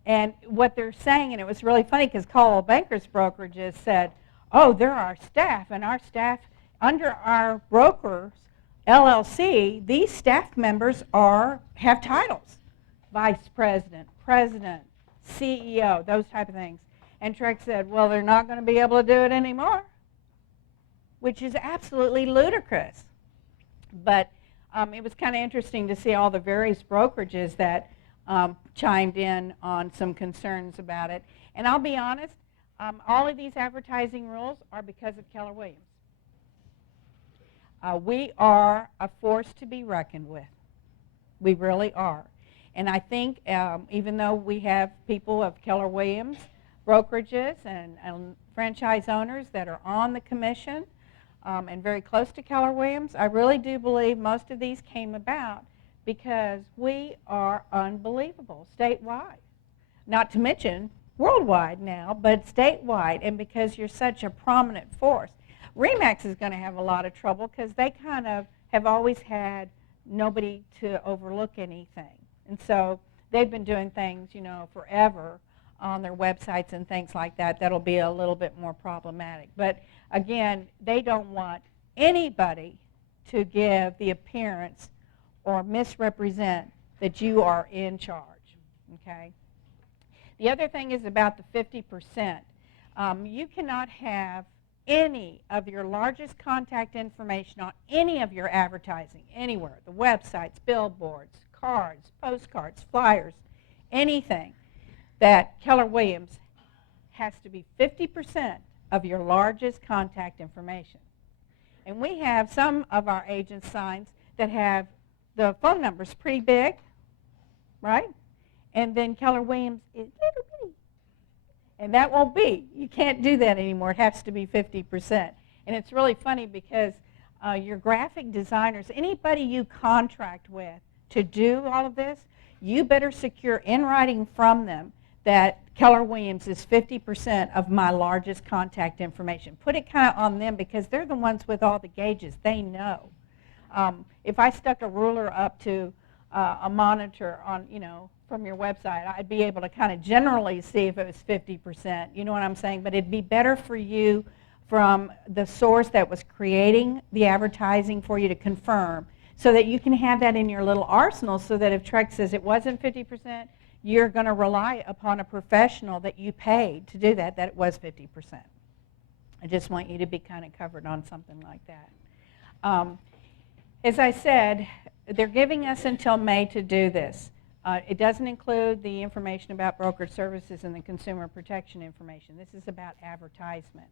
And what they're saying, and it was really funny because Coldwell Banker's brokerages said, oh, they're our staff, and our staff, under our brokers, LLC, these staff members have titles. Vice president, president, CEO, those type of things. And TREC said, well, they're not going to be able to do it anymore, which is absolutely ludicrous. But it was kind of interesting to see all the various brokerages that chimed in on some concerns about it. And I'll be honest, all of these advertising rules are because of Keller Williams. We are a force to be reckoned with. We really are. And I think even though we have people of Keller Williams, brokerages, and franchise owners that are on the commission and very close to Keller Williams, I really do believe most of these came about because we are unbelievable statewide. Not to mention worldwide now, but statewide, and because you're such a prominent force. RE/MAX is going to have a lot of trouble because they kind of have always had nobody to overlook anything. And so they've been doing things, forever on their websites and things like that. That'll be a little bit more problematic. But again, they don't want anybody to give the appearance or misrepresent that you are in charge, okay? The other thing is about the 50%. You cannot have any of your largest contact information on any of your advertising, anywhere, the websites, billboards, cards, postcards, flyers, anything, that Keller Williams has to be 50% of your largest contact information. And we have some of our agent signs that have the phone numbers pretty big, right? And then Keller Williams is little bitty. And that won't be. You can't do that anymore. It has to be 50%. And it's really funny because your graphic designers, anybody you contract with to do all of this, you better secure in writing from them that Keller Williams is 50% of my largest contact information. Put it kind of on them because they're the ones with all the gauges. They know. If I stuck a ruler up to a monitor on, from your website, I'd be able to kind of generally see if it was 50%. You know what I'm saying? But it'd be better for you from the source that was creating the advertising for you to confirm so that you can have that in your little arsenal so that if TREC says it wasn't 50%, you're going to rely upon a professional that you paid to do that it was 50%. I just want you to be kind of covered on something like that. As I said, they're giving us until May to do this. It doesn't include the information about brokerage services and the consumer protection information. This is about advertisement.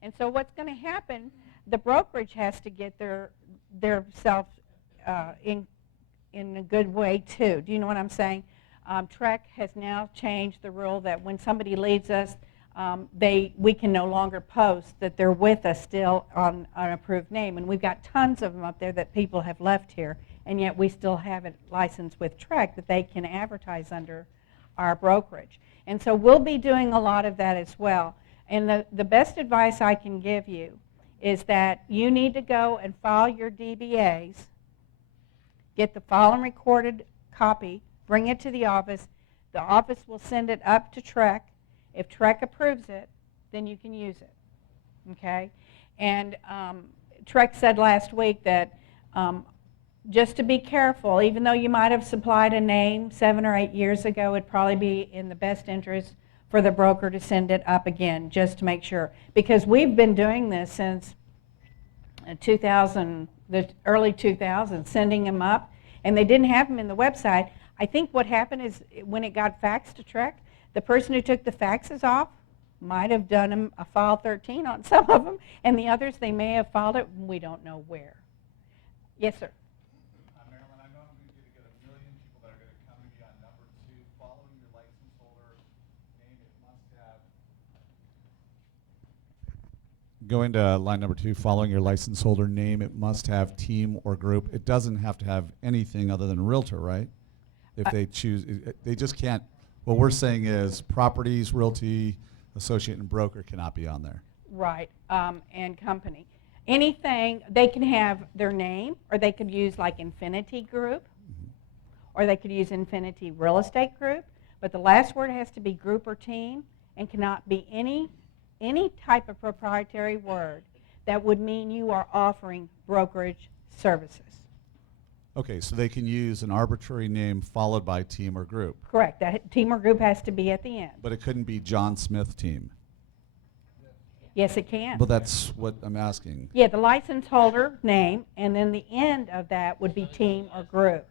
And so what's going to happen, the brokerage has to get their self in a good way too. Do you know what I'm saying? TREC has now changed the rule that when somebody leaves us, we can no longer post that they're with us still on an approved name. And we've got tons of them up there that people have left here, and yet we still have it licensed with TREC that they can advertise under our brokerage. And so we'll be doing a lot of that as well. And the best advice I can give you is that you need to go and file your DBAs, get the file and recorded copy, bring it to the office. The office will send it up to TREC. If TREC approves it, then you can use it, okay? And TREC said last week that just to be careful, even though you might have supplied a name 7 or 8 years ago, it'd probably be in the best interest for the broker to send it up again, just to make sure. Because we've been doing this since the early 2000s, sending them up, and they didn't have them in the website. I think what happened is when it got faxed to TREC, the person who took the faxes off might have done them a file 13 on some of them, and the others they may have filed it, we don't know where. Yes, sir. Marilyn, I know I'm going to get a million people that are going to come to me on number 2. Following your license holder name, it must have. Going to line number 2, following your license holder name, it must have team or group. It doesn't have to have anything other than realtor, right? If they choose, they just can't. What we're saying is properties, realty, associate, and broker cannot be on there. Right, and company. Anything, they can have their name, or they could use like Infinity Group, or they could use Infinity Real Estate Group, but the last word has to be group or team and cannot be any type of proprietary word that would mean you are offering brokerage services. Okay, so they can use an arbitrary name followed by team or group. Correct. That team or group has to be at the end. But it couldn't be John Smith team. Yes, it can. Well, that's what I'm asking. Yeah, the license holder name, and then the end of that would be team or group.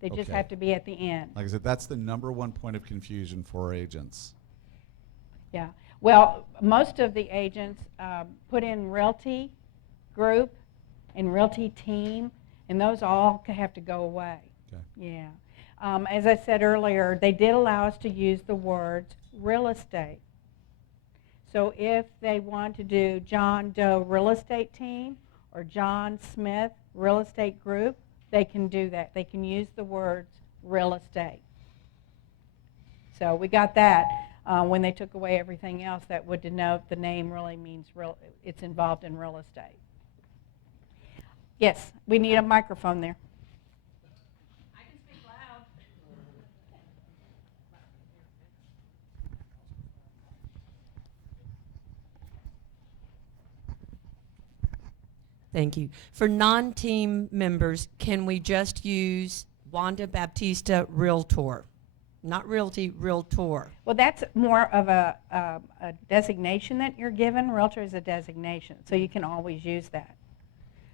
They just Okay. have to be at the end. Like I said, that's the #1 point of confusion for agents. Yeah. Well, most of the agents put in realty group and realty team, and those all have to go away. Okay. Yeah. As I said earlier, they did allow us to use the words real estate. So if they want to do John Doe Real Estate Team or John Smith Real Estate Group, they can do that. They can use the words real estate. So we got that. When they took away everything else, that would denote the name really means it's involved in real estate. Yes, we need a microphone there. I can speak loud. Thank you. For non-team members, can we just use Wanda Baptista Realtor? Not realty, Realtor. Well, that's more of a designation that you're given. Realtor is a designation, so you can always use that.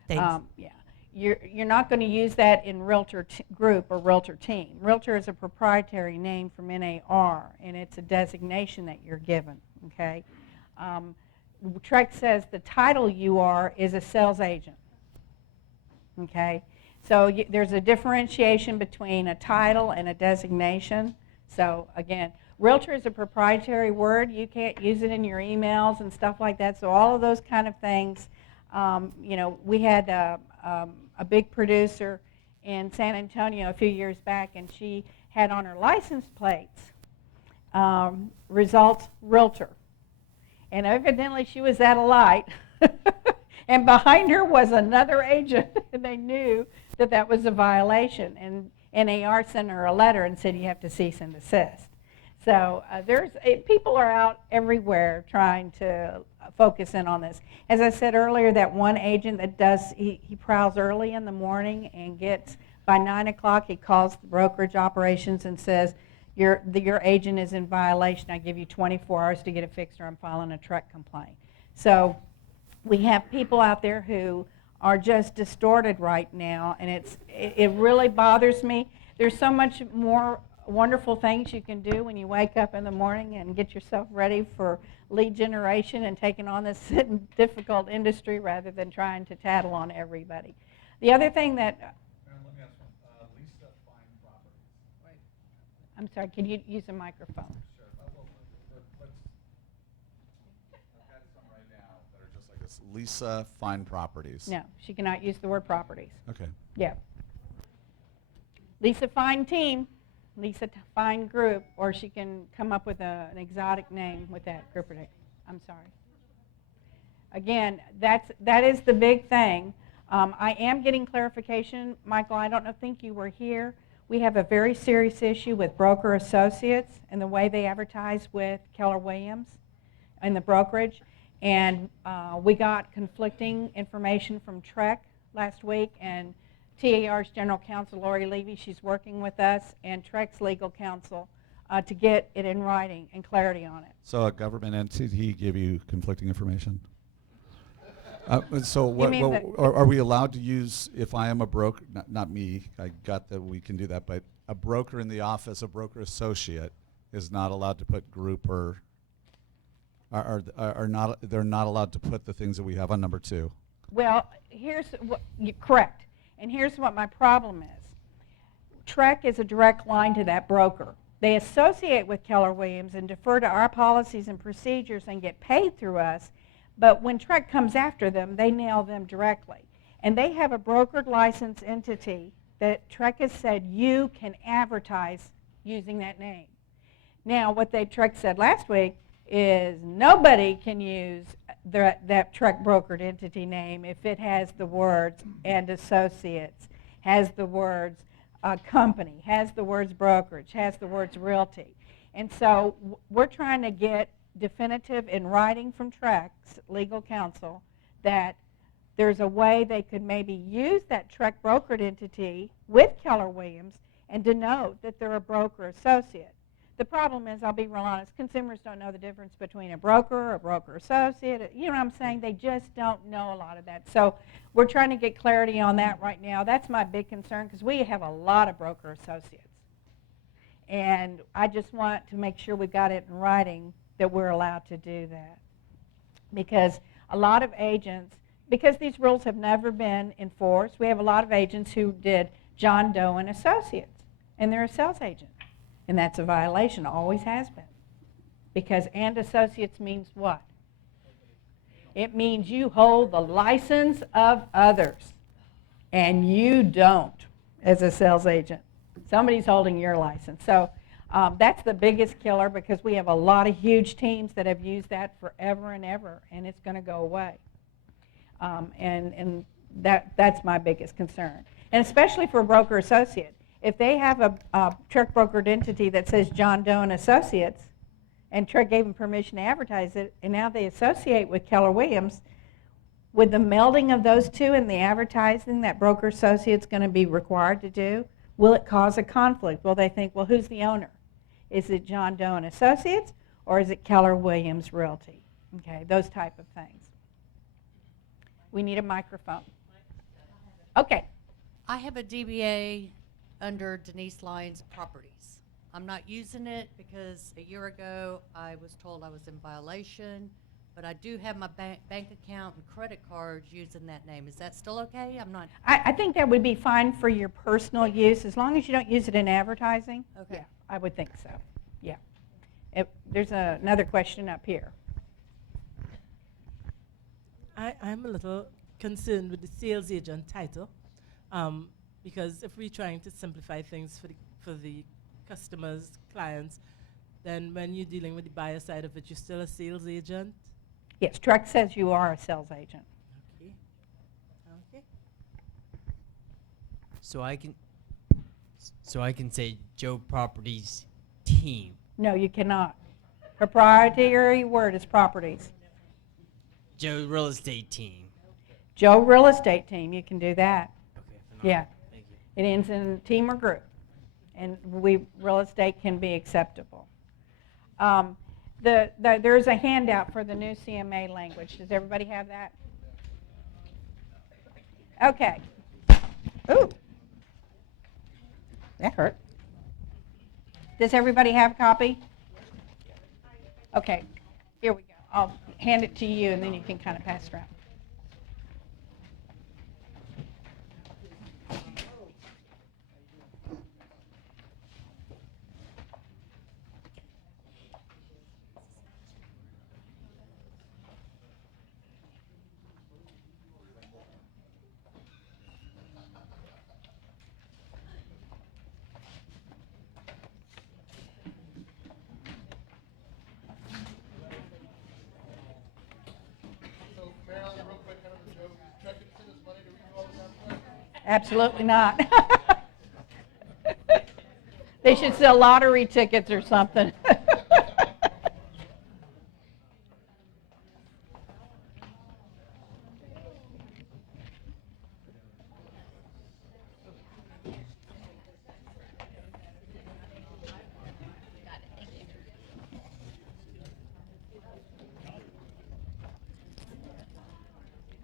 Thanks. Yeah, you're not going to use that in Realtor Group or Realtor Team. Realtor is a proprietary name from NAR, and it's a designation that you're given. Okay. TREC says the title you are is a sales agent. Okay. So there's a differentiation between a title and a designation. So again, realtor is a proprietary word. You can't use it in your emails and stuff like that. So all of those kind of things, you know, we had a big producer in San Antonio a few years back, and she had on her license plates, results realtor. And evidently she was at a light, and behind her was another agent, and they knew that that was a violation, and NAR sent her a letter and said you have to cease and desist. So people are out everywhere trying to focus in on this. As I said earlier, that one agent that he prowls early in the morning and gets, by 9 o'clock, he calls the brokerage operations and says, your agent is in violation. I give you 24 hours to get it fixed or I'm filing a TREC complaint. So we have people out there who are just distorted right now, and it really bothers me. There's so much more wonderful things you can do when you wake up in the morning and get yourself ready for lead generation and taking on this difficult industry rather than trying to tattle on everybody. The other thing that... Let me ask one. Lisa Fine Properties. I'm sorry, can you use a microphone? Sure. I've got some right now that are just like this. Lisa Fine Properties. No, she cannot use the word properties. Okay. Yeah. Lisa Fine Team, Lisa Fine Group, or she can come up with an exotic name with that group. I'm sorry. Again, that is the big thing. I am getting clarification. Michael, I don't think you were here. We have a very serious issue with broker associates and the way they advertise with Keller Williams and the brokerage. And we got conflicting information from TREC last week, and TAR's general counsel, Lori Levy, she's working with us, and TREC's legal counsel to get it in writing and clarity on it. So a government entity gave you conflicting information? So are we allowed to use, if I am a broker, not me, I got that we can do that, but a broker in the office, a broker associate, is not allowed to put group or they're not allowed to put the things that we have on number 2? Well, here's what, correct. And here's what my problem is. TREC is a direct line to that broker. They associate with Keller Williams and defer to our policies and procedures and get paid through us, but when TREC comes after them, they nail them directly. And they have a brokered license entity that TREC has said you can advertise using that name. Now, what TREC said last week is nobody can use that TREC brokered entity name if it has the words and associates, has the words company, has the words brokerage, has the words realty. And so we're trying to get definitive in writing from TREC's legal counsel that there's a way they could maybe use that TREC brokered entity with Keller Williams and denote that they're a broker associate. The problem is, I'll be real honest, consumers don't know the difference between a broker associate. You know what I'm saying? They just don't know a lot of that. So we're trying to get clarity on that right now. That's my big concern because we have a lot of broker associates. And I just want to make sure we got it in writing that we're allowed to do that. Because a lot of agents, because these rules have never been enforced, we have a lot of agents who did John Doe and Associates, and they're a sales agent. And that's a violation, always has been. Because and associates means what? It means you hold the license of others, and you don't as a sales agent. Somebody's holding your license. So that's the biggest killer because we have a lot of huge teams that have used that forever and ever, and it's going to go away. And that's my biggest concern. And especially for a broker associate. If they have a TREC brokered entity that says John Doe and Associates, and TREC gave them permission to advertise it, and now they associate with Keller Williams, with the melding of those two and the advertising that broker associate's going to be required to do, will it cause a conflict? Will they think, well, who's the owner? Is it John Doe and Associates, or is it Keller Williams Realty? Okay, those type of things. We need a microphone. Okay. I have a DBA under Denise Lyons Properties. I'm not using it because a year ago I was told I was in violation, but I do have my bank account and credit cards using that name. Is that still okay? I'm not. I think that would be fine for your personal use as long as you don't use it in advertising. Okay. Yeah, I would think so. Yeah. There's another question up here. I'm a little concerned with the sales agent title. Because if we're trying to simplify things for the customers, clients, then when you're dealing with the buyer side of it, you're still a sales agent? Yes, TREC says you are a sales agent. Okay. Okay. So I can say Joe Properties Team. No, you cannot. Proprietary word is properties. Joe Real Estate Team. Joe Real Estate Team, you can do that. Okay, Yeah. Thank you. It ends in team or group. And real estate can be acceptable. There's a handout for the new CMA language. Does everybody have that? Okay. Ooh. That hurt. Does everybody have a copy? Okay. Here we go. I'll hand it to you, and then you can kind of pass it around. Absolutely not. They should sell lottery tickets or something.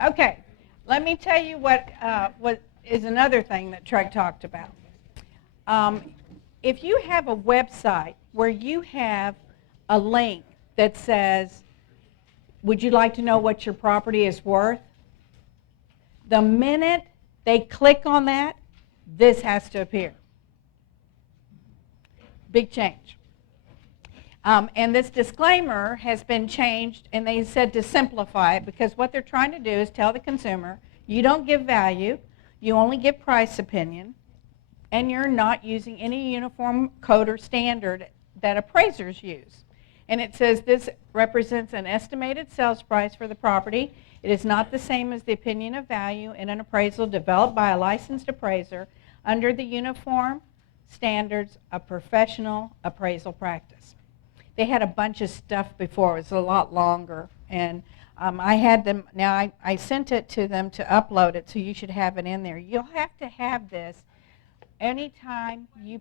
Okay, let me tell you what is another thing that TREC talked about. If you have a website where you have a link that says, would you like to know what your property is worth? The minute they click on that, this has to appear. Big change. And this disclaimer has been changed, and they said to simplify it, because what they're trying to do is tell the consumer, you don't give value, you only give price opinion, and you're not using any uniform code or standard that appraisers use. And it says this represents an estimated sales price for the property. It is not the same as the opinion of value in an appraisal developed by a licensed appraiser under the uniform standards of professional appraisal practice. They had a bunch of stuff before. It was a lot longer. And I had them, now I sent it to them to upload it, so you should have it in there. You'll have to have this anytime you,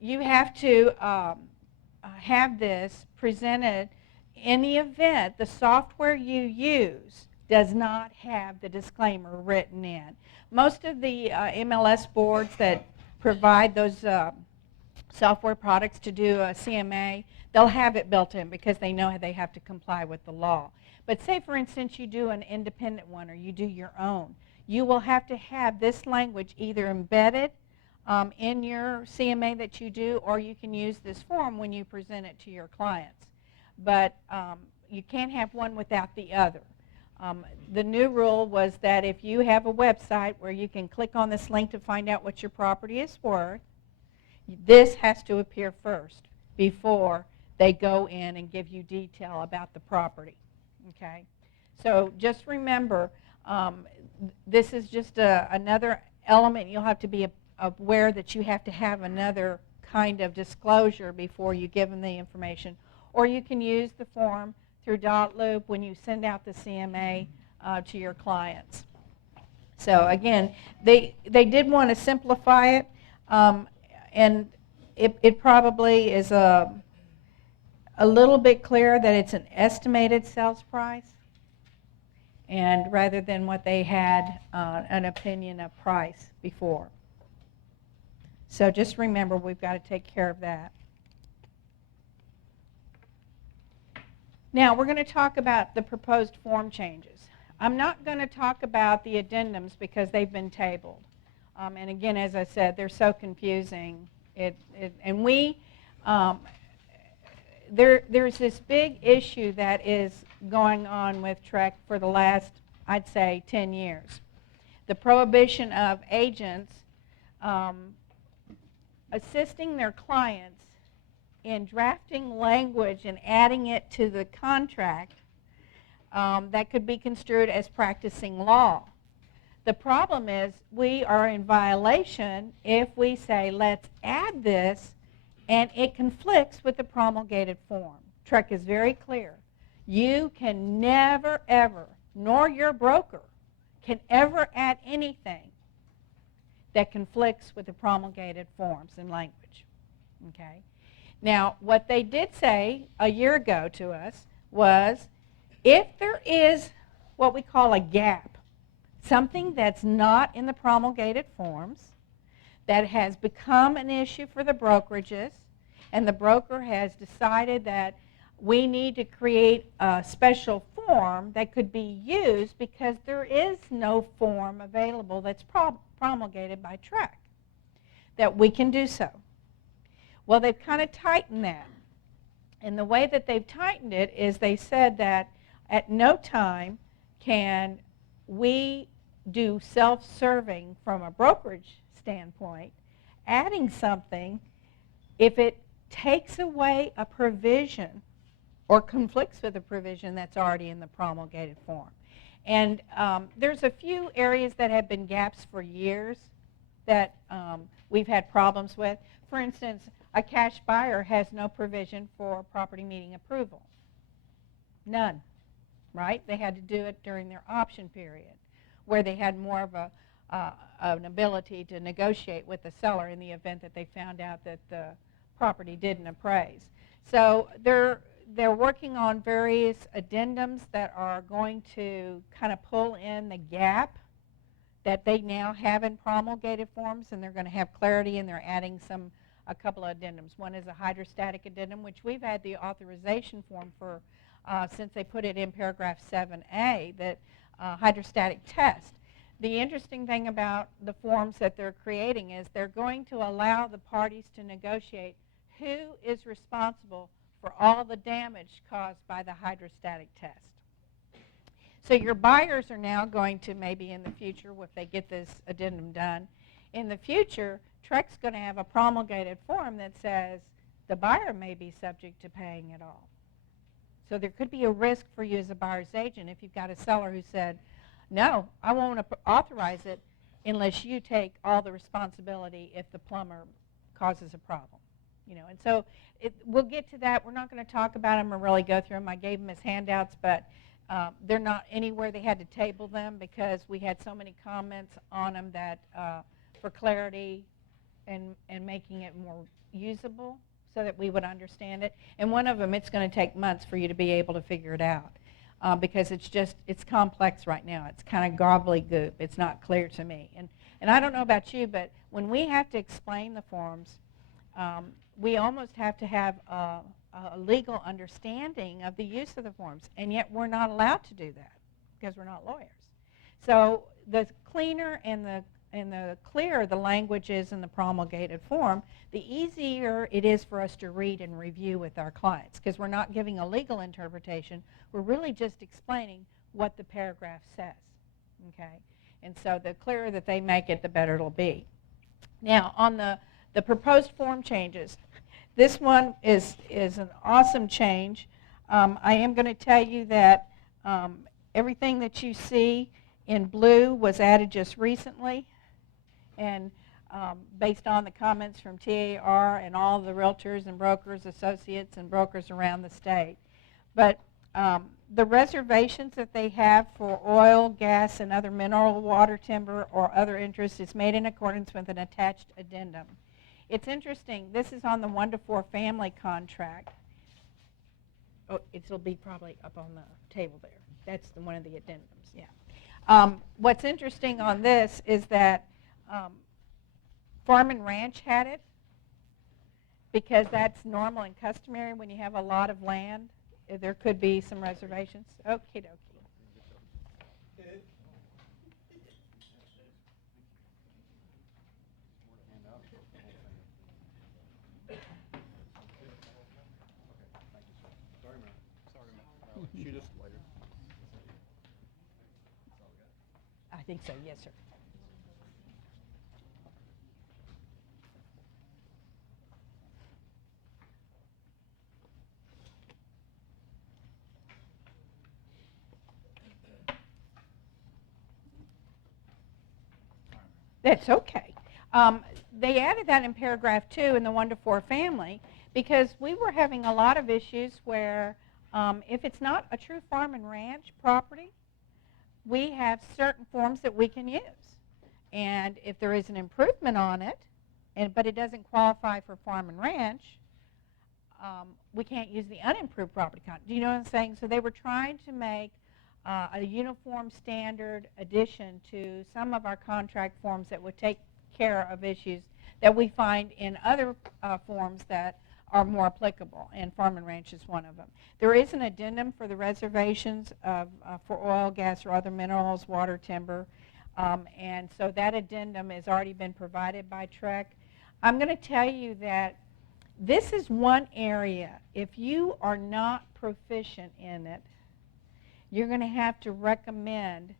you have to have this presented in the event the software you use does not have the disclaimer written in. Most of the MLS boards that provide those software products to do a CMA, they'll have it built in because they know they have to comply with the law. But say, for instance, you do an independent one or you do your own. You will have to have this language either embedded in your CMA that you do, or you can use this form when you present it to your clients. But you can't have one without the other. The new rule was that if you have a website where you can click on this link to find out what your property is worth, this has to appear first before they go in and give you detail about the property. Okay? So just remember, this is just another element. You'll have to be aware that you have to have another kind of disclosure before you give them the information. Or you can use the form through .loop when you send out the CMA to your clients. So again, they did want to simplify it. And it probably is a little bit clearer that it's an estimated sales price, and rather than what they had an opinion of price before. So just remember, we've got to take care of that. Now we're going to talk about the proposed form changes. I'm not going to talk about the addendums because they've been tabled. And again, as I said, they're so confusing. There's this big issue that is going on with TREC for the last, I'd say, 10 years. The prohibition of agents assisting their clients in drafting language and adding it to the contract that could be construed as practicing law. The problem is we are in violation if we say, let's add this, and it conflicts with the promulgated form. TREC is very clear. You can never, ever, nor your broker, can ever add anything that conflicts with the promulgated forms and language. Okay? Now, what they did say a year ago to us was, if there is what we call a gap, something that's not in the promulgated forms, that has become an issue for the brokerages, and the broker has decided that we need to create a special form that could be used because there is no form available that's promulgated by TREC, that we can do so. Well, they've kind of tightened that. And the way that they've tightened it is they said that at no time can we do self-serving from a brokerage standpoint, adding something if it takes away a provision or conflicts with a provision that's already in the promulgated form. And there's a few areas that have been gaps for years that we've had problems with. For instance, a cash buyer has no provision for property meeting approval. None, right? They had to do it during their option period, where they had more of an ability to negotiate with the seller in the event that they found out that the property didn't appraise. So they're working on various addendums that are going to kind of pull in the gap that they now have in promulgated forms, and they're going to have clarity, and they're adding a couple of addendums. One is a hydrostatic addendum, which we've had the authorization form for since they put it in paragraph 7A, that hydrostatic test. The interesting thing about the forms that they're creating is they're going to allow the parties to negotiate who is responsible for all the damage caused by the hydrostatic test. So your buyers are now going to, maybe in the future, if they get this addendum done, in the future, TREC's going to have a promulgated form that says the buyer may be subject to paying it all. So there could be a risk for you as a buyer's agent if you've got a seller who said, no, I won't authorize it unless you take all the responsibility if the plumber causes a problem. And so we'll get to that. We're not going to talk about them or really go through them. I gave them as handouts, but they're not anywhere. They had to table them because we had so many comments on them that for clarity and making it more usable so that we would understand it. And one of them, it's going to take months for you to be able to figure it out because it's complex right now. It's kind of gobbledygook. It's not clear to me. And I don't know about you, but when we have to explain the forms, we almost have to have a legal understanding of the use of the forms, and yet we're not allowed to do that because we're not lawyers. So the cleaner and the clearer the language is in the promulgated form, the easier it is for us to read and review with our clients, because we're not giving a legal interpretation. We're really just explaining what the paragraph says, okay? And so the clearer that they make it, the better it'll be. Now, on the proposed form changes, this one is an awesome change. I am going to tell you that everything that you see in blue was added just recently, and based on the comments from TAR and all the realtors and brokers, associates, and brokers around the state. But the reservations that they have for oil, gas, and other mineral, water, timber, or other interests is made in accordance with an attached addendum. It's interesting. This is on the 1-to-4 family contract. Oh, it'll be probably up on the table there. That's one of the addendums, yeah. What's interesting on this is that Farm and Ranch had it because that's normal and customary when you have a lot of land. There could be some reservations. Okie dokie. Shoot us later. I think so, yes, sir. That's okay. They added that in paragraph 2 in the 1-to-4 family because we were having a lot of issues where if it's not a true farm and ranch property, we have certain forms that we can use. And if there is an improvement on it, but it doesn't qualify for farm and ranch, we can't use the unimproved property. Do you know what I'm saying? So they were trying to make a uniform standard addition to some of our contract forms that would take care of issues that we find in other forms that are more applicable, and Farm and Ranch is one of them. There is an addendum for the reservations of, for oil, gas, or other minerals, water, timber, and so that addendum has already been provided by TREC. I'm going to tell you that this is one area, if you are not proficient in it, you're going to have to recommend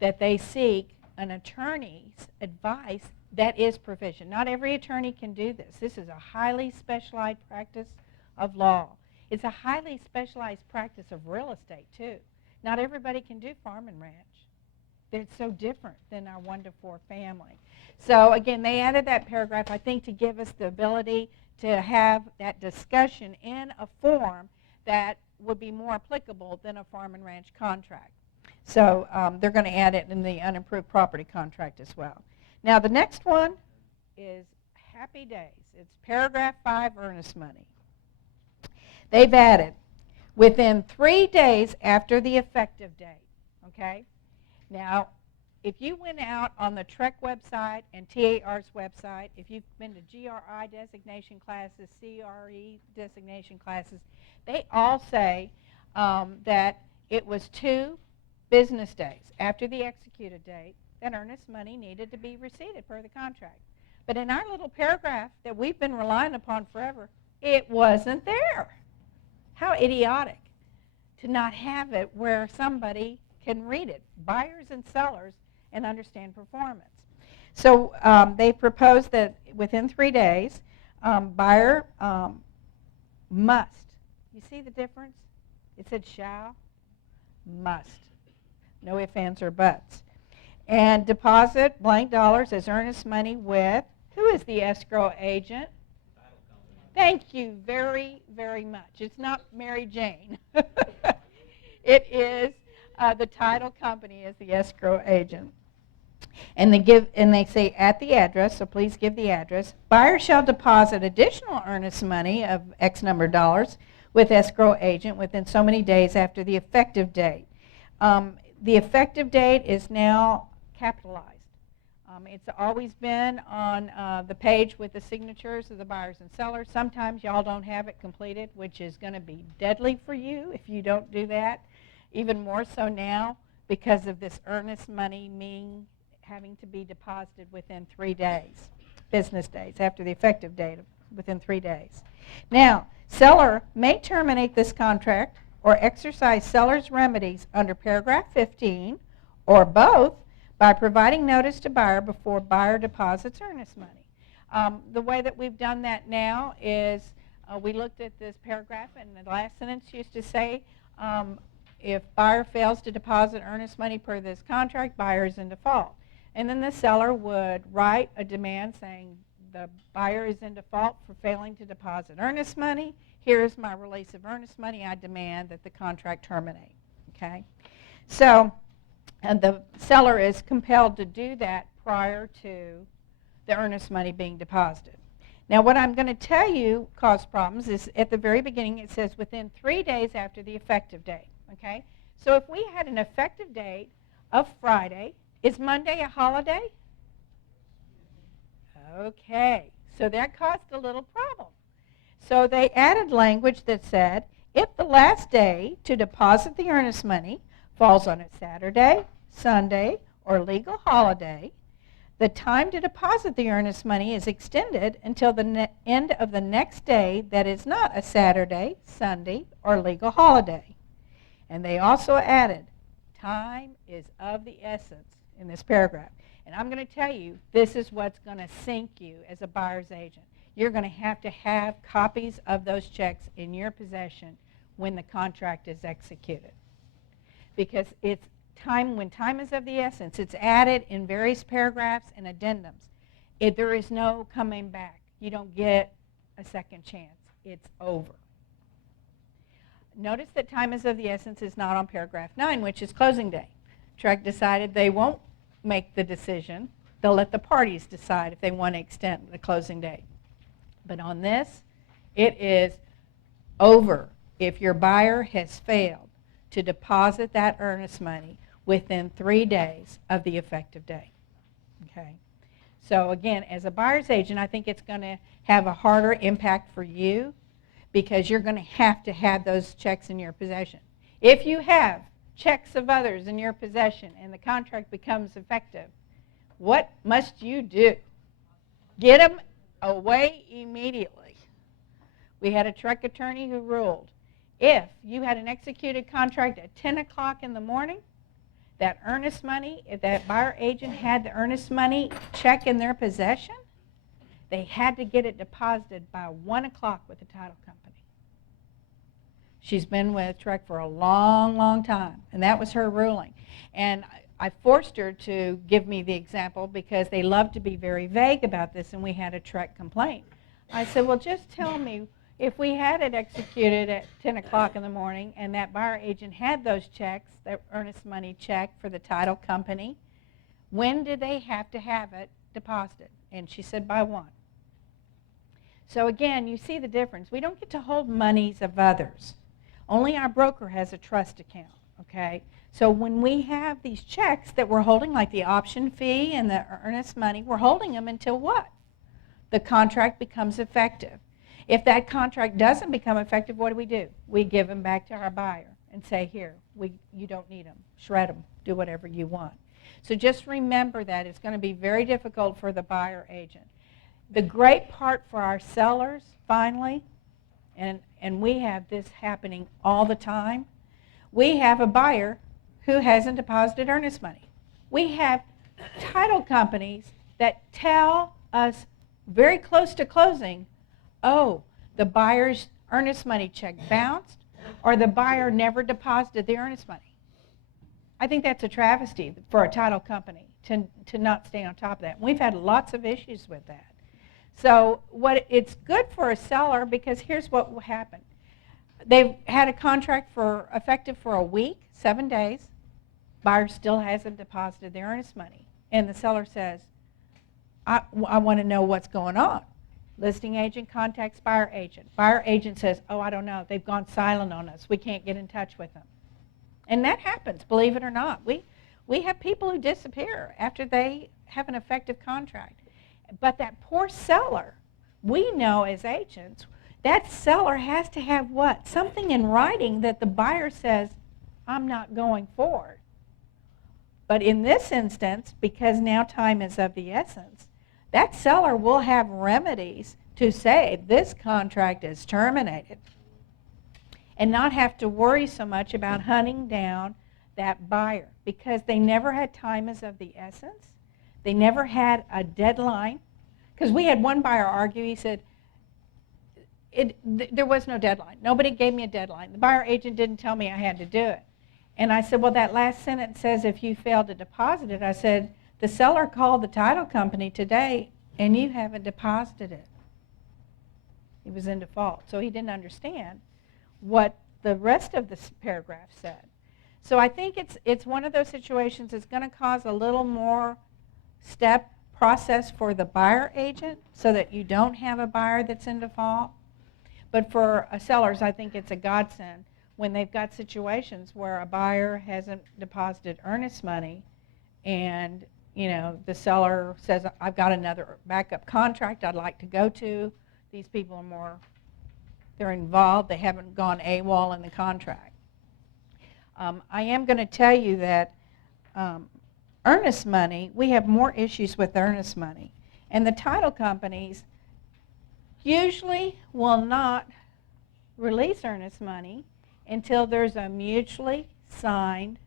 that they seek an attorney's advice that is proficient. Not every attorney can do this. This is a highly specialized practice of law. It's a highly specialized practice of real estate, too. Not everybody can do farm and ranch. They're so different than our 1-to-4 family. So, again, they added that paragraph, I think, to give us the ability to have that discussion in a form that would be more applicable than a farm and ranch contract. So they're going to add it in the unimproved property contract as well. Now the next one is happy days. It's paragraph 5, earnest money. They've added within 3 days after the effective date. Okay? Now, if you went out on the TREC website and TAR's website, if you've been to GRI designation classes, CRE designation classes, they all say that it was 2 business days after the executed date that earnest money needed to be receipted per the contract. But in our little paragraph that we've been relying upon forever, it wasn't there. How idiotic to not have it where somebody can read it, buyers and sellers, and understand performance. So they proposed that within 3 days, buyer must. You see the difference? It said shall, must. No ifs, ands, or buts. And deposit blank dollars as earnest money with, who is the escrow agent? Thank you very, very much. It's not Mary Jane. It is the title company is the escrow agent. And they say at the address, so please give the address. Buyer shall deposit additional earnest money of X number of dollars with escrow agent within so many days after the effective date. The effective date is now capitalized. It's always been on the page with the signatures of the buyers and sellers. Sometimes y'all don't have it completed, which is going to be deadly for you if you don't do that. Even more so now because of this earnest money having to be deposited within 3 days, business days, after the effective date, within 3 days. Now, seller may terminate this contract or exercise seller's remedies under paragraph 15 or both by providing notice to buyer before buyer deposits earnest money. The way that we've done that now is we looked at this paragraph, and the last sentence used to say, if buyer fails to deposit earnest money per this contract, buyer is in default. And then the seller would write a demand saying the buyer is in default for failing to deposit earnest money. Here is my release of earnest money. I demand that the contract terminate. Okay? So, and the seller is compelled to do that prior to the earnest money being deposited. Now, what I'm going to tell you caused problems is at the very beginning it says within 3 days after the effective date. Okay? So if we had an effective date of Friday, is Monday a holiday? Okay. So that caused a little problem. So they added language that said, if the last day to deposit the earnest money falls on a Saturday, Sunday, or legal holiday, the time to deposit the earnest money is extended until the end of the next day that is not a Saturday, Sunday, or legal holiday. And they also added, time is of the essence in this paragraph. And I'm going to tell you, this is what's going to sink you as a buyer's agent. You're going to have copies of those checks in your possession when the contract is executed. Because it's time, when time is of the essence, it's added in various paragraphs and addendums. There is no coming back. You don't get a second chance. It's over. Notice that time is of the essence is not on paragraph 9, which is closing day. TREC decided they won't make the decision. They'll let the parties decide if they want to extend the closing date. But on this, it is over if your buyer has failed to deposit that earnest money within 3 days of the effective date. Okay? So again, as a buyer's agent, I think it's going to have a harder impact for you because you're going to have those checks in your possession. If you have checks of others in your possession and the contract becomes effective, what must you do? Get them away immediately. We had a TREC attorney who ruled if you had an executed contract at 10 o'clock in the morning, that earnest money, if that buyer agent had the earnest money check in their possession, they had to get it deposited by 1 o'clock with the title company. She's been with TREC for a long, long time, and that was her ruling. And I forced her to give me the example because they love to be very vague about this, and we had a TREC complaint. I said, well, just tell me, if we had it executed at 10 o'clock in the morning and that buyer agent had those checks, that earnest money check for the title company, when did they have to have it deposited? And she said by 1. So again, you see the difference. We don't get to hold monies of others. Only our broker has a trust account, okay? So when we have these checks that we're holding, like the option fee and the earnest money, we're holding them until what? The contract becomes effective. If that contract doesn't become effective, what do? We give them back to our buyer and say, here, you don't need them. Shred them. Do whatever you want. So just remember that. It's going to be very difficult for the buyer agent. The great part for our sellers, finally, and we have this happening all the time, we have a buyer who hasn't deposited earnest money. We have title companies that tell us very close to closing, oh, the buyer's earnest money check bounced, or the buyer never deposited the earnest money. I think that's a travesty for a title company to not stay on top of that. We've had lots of issues with that. So it's good for a seller because here's what will happen. They've had a contract effective for a week, 7 days. Buyer still hasn't deposited their earnest money. And the seller says, I want to know what's going on. Listing agent contacts buyer agent. Buyer agent says, oh, I don't know. They've gone silent on us. We can't get in touch with them. And that happens, believe it or not. We have people who disappear after they have an effective contract. But that poor seller, we know as agents, that seller has to have what? Something in writing that the buyer says, I'm not going forward. But in this instance, because now time is of the essence, that seller will have remedies to say this contract is terminated and not have to worry so much about hunting down that buyer because they never had time is of the essence. They never had a deadline. Because we had one buyer argue, he said, there was no deadline. Nobody gave me a deadline. The buyer agent didn't tell me I had to do it. And I said, well, that last sentence says if you fail to deposit it. I said, the seller called the title company today and you haven't deposited it. He was in default. So he didn't understand what the rest of this paragraph said. So I think it's one of those situations that's going to cause a little more process for the buyer agent so that you don't have a buyer that's in default. But for sellers, I think it's a godsend when they've got situations where a buyer hasn't deposited earnest money and the seller says, I've got another backup contract I'd like to go to. These people are they're involved. They haven't gone AWOL in the contract. I am going to tell you that earnest money, we have more issues with earnest money. And the title companies usually will not release earnest money until there's a mutually signed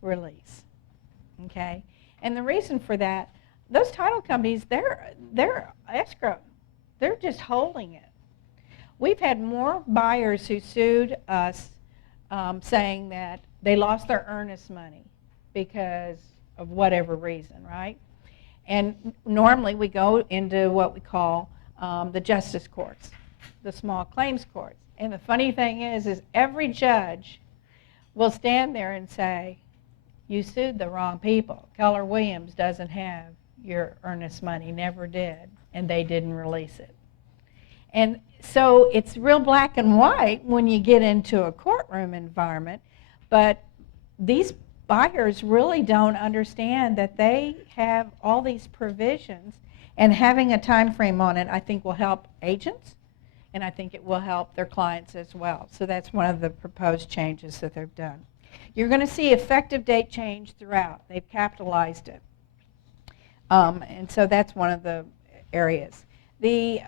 release. Okay? And the reason for that, those title companies, they're escrow. They're just holding it. We've had more buyers who sued us saying that they lost their earnest money because of whatever reason, right? And normally we go into what we call the justice courts, the small claims courts. And the funny thing is every judge will stand there and say, you sued the wrong people. Keller Williams doesn't have your earnest money, never did, and they didn't release it. And so it's real black and white when you get into a courtroom environment, but these buyers really don't understand that they have all these provisions, and having a time frame on it I think will help agents, and I think it will help their clients as well. So that's one of the proposed changes that they've done. You're going to see effective date change throughout. They've capitalized it. And so that's one of the areas. The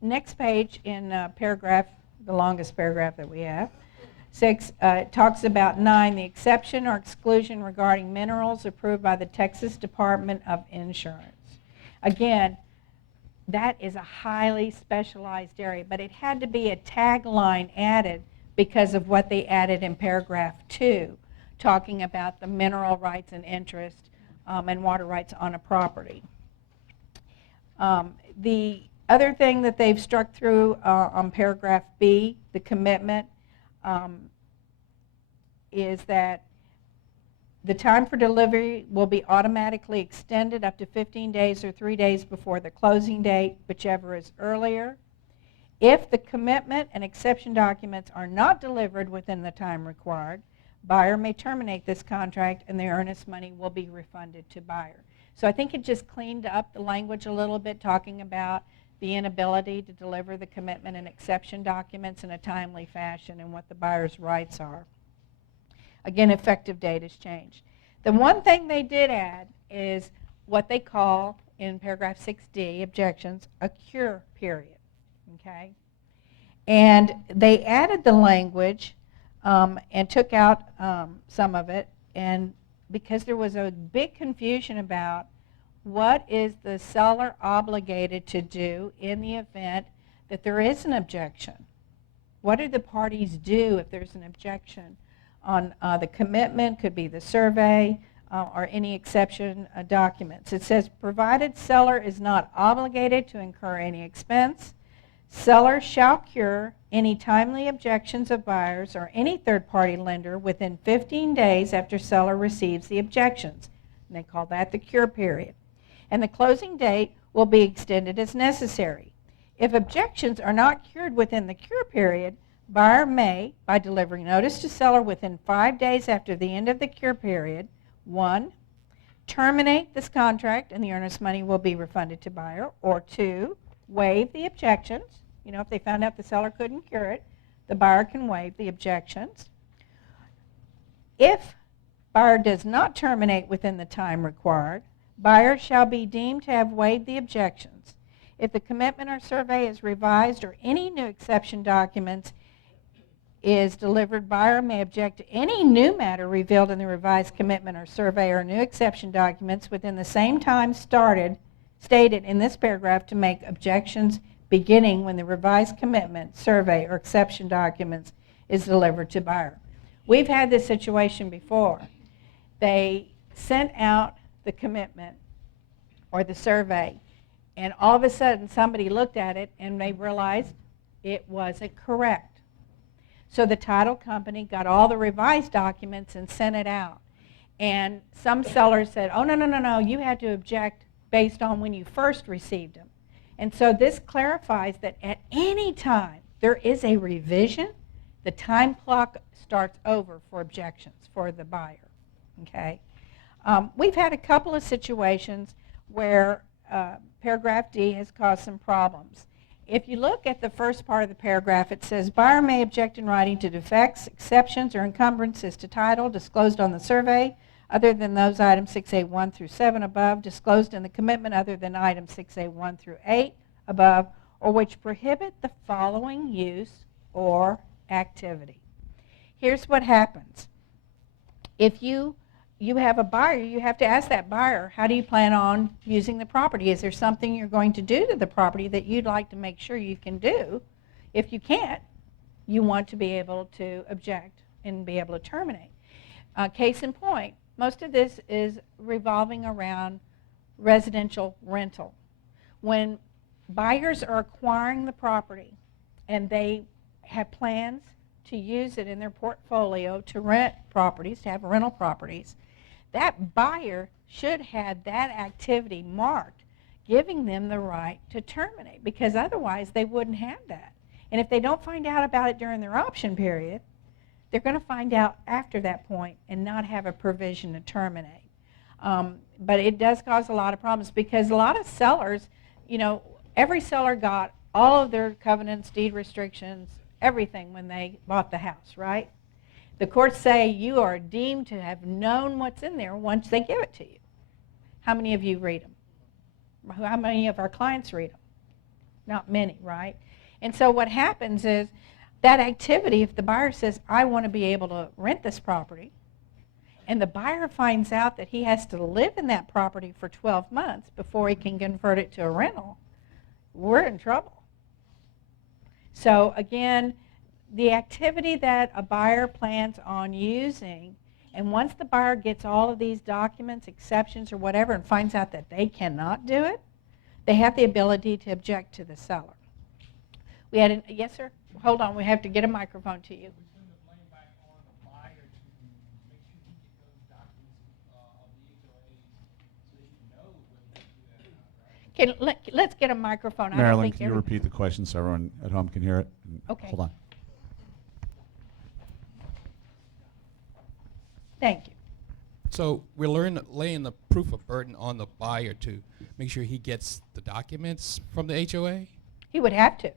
next page in paragraph, the longest paragraph that we have, 6, talks about 9, the exception or exclusion regarding minerals approved by the Texas Department of Insurance. Again, that is a highly specialized area, but it had to be a tagline added because of what they added in paragraph 2, talking about the mineral rights and interest and water rights on a property. The other thing that they've struck through on paragraph B, the commitment, is that the time for delivery will be automatically extended up to 15 days or 3 days before the closing date, whichever is earlier. If the commitment and exception documents are not delivered within the time required, buyer may terminate this contract and the earnest money will be refunded to buyer. So I think it just cleaned up the language a little bit, talking about the inability to deliver the commitment and exception documents in a timely fashion and what the buyer's rights are. Again, effective date has changed. The one thing they did add is what they call, in paragraph 6D, objections, a cure period. Okay? And they added the language and took out some of it, and because there was a big confusion about what is the seller obligated to do in the event that there is an objection. What do the parties do if there's an objection on the commitment, could be the survey, or any exception documents. It says, provided seller is not obligated to incur any expense, seller shall cure any timely objections of buyers or any third-party lender within 15 days after seller receives the objections. And they call that the cure period. And the closing date will be extended as necessary. If objections are not cured within the cure period, buyer may, by delivering notice to seller within 5 days after the end of the cure period, 1, terminate this contract and the earnest money will be refunded to buyer, or 2, waive the objections. You know, if they found out the seller couldn't cure it, the buyer can waive the objections. If buyer does not terminate within the time required, buyer shall be deemed to have waived the objections. If the commitment or survey is revised or any new exception documents is delivered, buyer may object to any new matter revealed in the revised commitment or survey or new exception documents within the same time stated in this paragraph to make objections beginning when the revised commitment, survey, or exception documents is delivered to buyer. We've had this situation before. They sent out the commitment or the survey, and all of a sudden somebody looked at it and they realized it wasn't correct. So the title company got all the revised documents and sent it out. And some sellers said, oh, no, you had to object based on when you first received them. And so this clarifies that at any time there is a revision, the time clock starts over for objections for the buyer. Okay? We've had a couple of situations where paragraph D has caused some problems. If you look at the first part of the paragraph, it says, buyer may object in writing to defects, exceptions, or encumbrances to title disclosed on the survey, other than those items 6A1 through 7 above, disclosed in the commitment other than items 6A1 through 8 above, or which prohibit the following use or activity. Here's what happens. If you have a buyer, you have to ask that buyer, how do you plan on using the property? Is there something you're going to do to the property that you'd like to make sure you can do? If you can't, you want to be able to object and be able to terminate. Case in point, most of this is revolving around residential rental. When buyers are acquiring the property and they have plans to use it in their portfolio to rent properties, to have rental properties, that buyer should have that activity marked. giving them the right to terminate, because otherwise they wouldn't have that. And if they don't find out about it during their option period, they're going to find out after that point and not have a provision to terminate. But it does cause a lot of problems, because a lot of sellers, you know, every seller got all of their covenants, deed restrictions, everything when they bought the house, right? The courts say you are deemed to have known what's in there once they give it to you. How many of you read them? How many of our clients read them? Not many, right? And so what happens is that activity, if the buyer says, I want to be able to rent this property, and the buyer finds out that he has to live in that property for 12 months before he can convert it to a rental, we're in trouble. So again, the activity that a buyer plans on using, and once the buyer gets all of these documents, exceptions, or whatever, and finds out that they cannot do it, they have the ability to object to the seller. We had yes, sir? Hold on, we have to get a microphone to you. Okay, let's get a microphone. Marilyn, can you repeat the question so everyone at home can hear it? Okay. Hold on. Thank you. So we're laying the proof of burden on the buyer to make sure he gets the documents from the HOA? He would have to.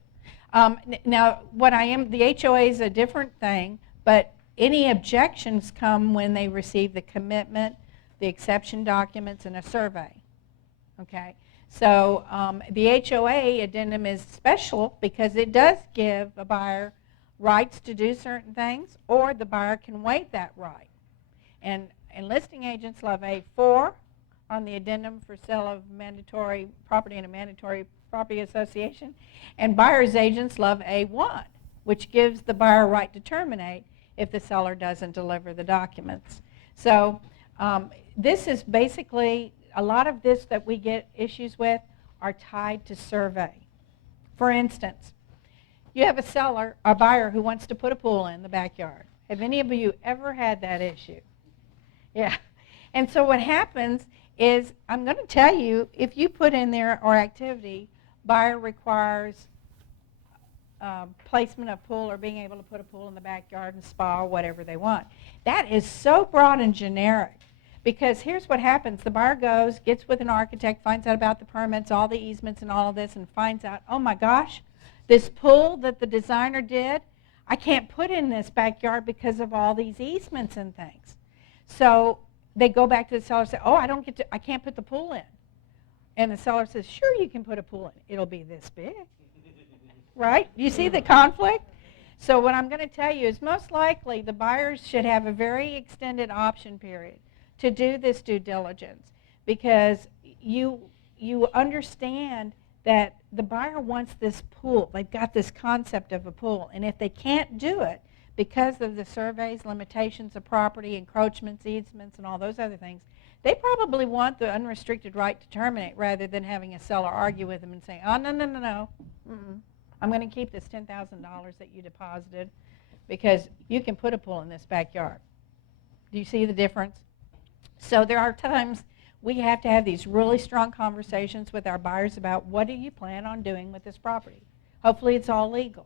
Now, the HOA is a different thing, but any objections come when they receive the commitment, the exception documents, and a survey. Okay? So the HOA addendum is special because it does give a buyer rights to do certain things, or the buyer can waive that right. And listing agents love A4 on the addendum for sale of mandatory property in a mandatory property association, and buyer's agents love A1, which gives the buyer a right to terminate if the seller doesn't deliver the documents. So this is basically, a lot of this that we get issues with are tied to survey. For instance, you have a buyer who wants to put a pool in the backyard. Have any of you ever had that issue? Yeah. And so what happens is, I'm going to tell you, if you put in there or activity, buyer requires placement of pool or being able to put a pool in the backyard and spa or whatever they want. That is so broad and generic, because here's what happens. The buyer goes, gets with an architect, finds out about the permits, all the easements and all of this, and finds out, oh my gosh, this pool that the designer did, I can't put in this backyard because of all these easements and things. So they go back to the seller and say, oh, I can't put the pool in. And the seller says, sure, you can put a pool in. It'll be this big. Right? You see the conflict? So what I'm going to tell you is, most likely the buyers should have a very extended option period to do this due diligence, because you understand that the buyer wants this pool. They've got this concept of a pool, and if they can't do it because of the surveys, limitations of property, encroachments, easements, and all those other things, they probably want the unrestricted right to terminate, rather than having a seller argue with them and say, oh, no, no, no, no. I'm going to keep this $10,000 that you deposited because you can put a pool in this backyard. Do you see the difference? So there are times we have to have these really strong conversations with our buyers about, what do you plan on doing with this property? Hopefully it's all legal.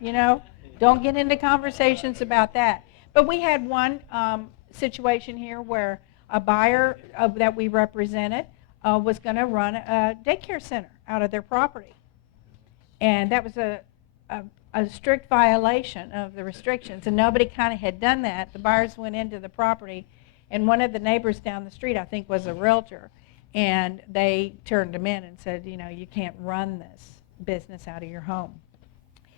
You know, don't get into conversations about that. But we had one situation here where a buyer that we represented was going to run a daycare center out of their property. And that was a strict violation of the restrictions, and nobody kind of had done that. The buyers went into the property, and one of the neighbors down the street, I think, was a realtor, and they turned them in and said, you know, you can't run this business out of your home.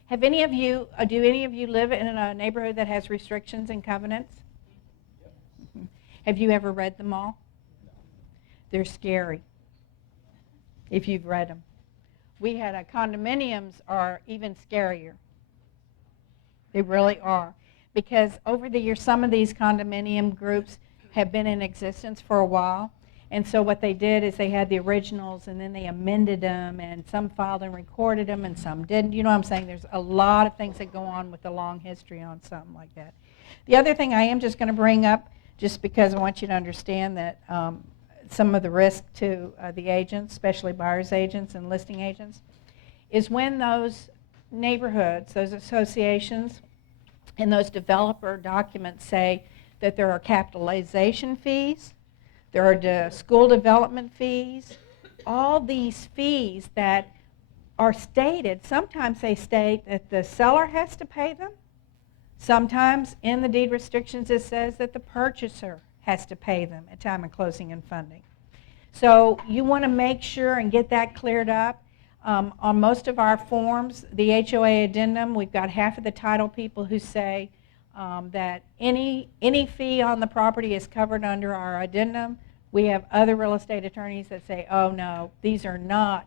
Have any of you, do any of you live in a neighborhood that has restrictions and covenants? Mm-hmm. Have you ever read them all? They're scary if you've read them. We had condominiums are even scarier. They really are. Because over the years, some of these condominium groups have been in existence for a while. And so what they did is they had the originals, and then they amended them, and some filed and recorded them, and some didn't. You know what I'm saying? There's a lot of things that go on with the long history on something like that. The other thing I am just going to bring up, just because I want you to understand that some of the risk to the agents, especially buyer's agents and listing agents, is when those neighborhoods, those associations, and those developer documents say that there are capitalization fees, there are school development fees, all these fees that are stated. Sometimes they state that the seller has to pay them. Sometimes in the deed restrictions it says that the purchaser has to pay them at time of closing and funding. So you want to make sure and get that cleared up. On most of our forms, the HOA addendum, we've got half of the title people who say that any fee on the property is covered under our addendum. We have other real estate attorneys that say, oh no, these are not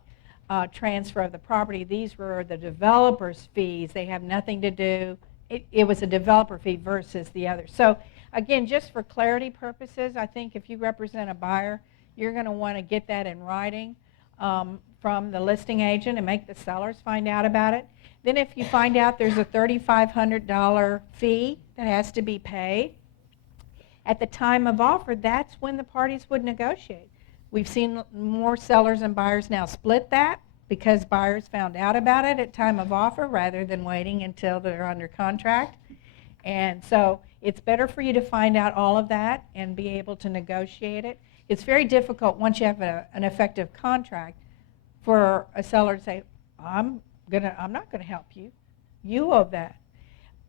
transfer of the property. These were the developer's fees. They have nothing to do. It was a developer fee versus the other. So again, just for clarity purposes, I think if you represent a buyer, you're going to want to get that in writing from the listing agent and make the sellers find out about it. Then if you find out there's a $3,500 fee that has to be paid, at the time of offer, that's when the parties would negotiate. We've seen more sellers and buyers now split that because buyers found out about it at time of offer rather than waiting until they're under contract. And so it's better for you to find out all of that and be able to negotiate it. It's very difficult once you have an effective contract for a seller to say, I'm not going to help you. You owe that.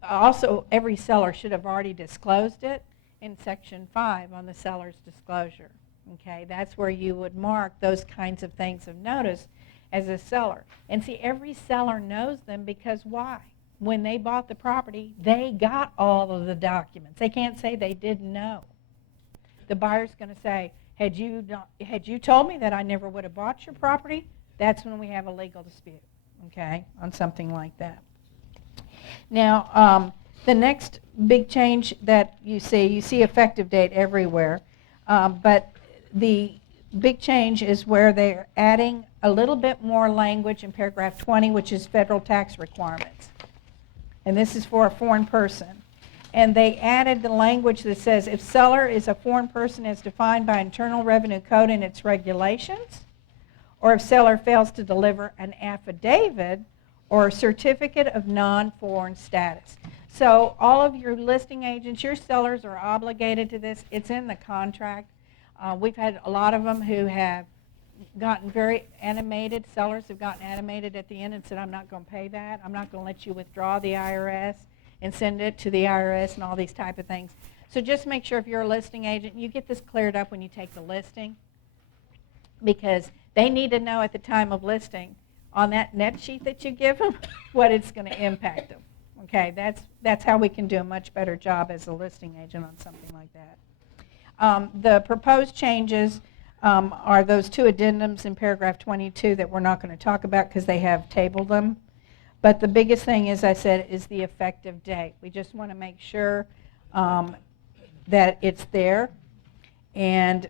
Also, every seller should have already disclosed it in Section 5 on the seller's disclosure. Okay, that's where you would mark those kinds of things of notice as a seller. And see, every seller knows them because why? When they bought the property, they got all of the documents. They can't say they didn't know. The buyer's going to say, had you told me that I never would have bought your property, that's when we have a legal dispute, okay, on something like that. Now, the next big change that you see effective date everywhere, but the big change is where they're adding a little bit more language in paragraph 20, which is federal tax requirements. And this is for a foreign person. And they added the language that says if seller is a foreign person as defined by Internal Revenue Code and its regulations, or if seller fails to deliver an affidavit or a certificate of non-foreign status. So all of your listing agents, your sellers are obligated to this. It's in the contract. We've had a lot of them who have gotten very animated. Sellers have gotten animated at the end and said, I'm not going to pay that. I'm not going to let you withdraw the IRS and send it to the IRS and all these type of things. So just make sure if you're a listing agent, you get this cleared up when you take the listing, because they need to know at the time of listing on that net sheet that you give them what it's going to impact them. Okay, that's how we can do a much better job as a listing agent on something like that. The proposed changes are those two addendums in paragraph 22 that we're not going to talk about because they have tabled them. But the biggest thing, as I said, is the effective date. We just want to make sure that it's there and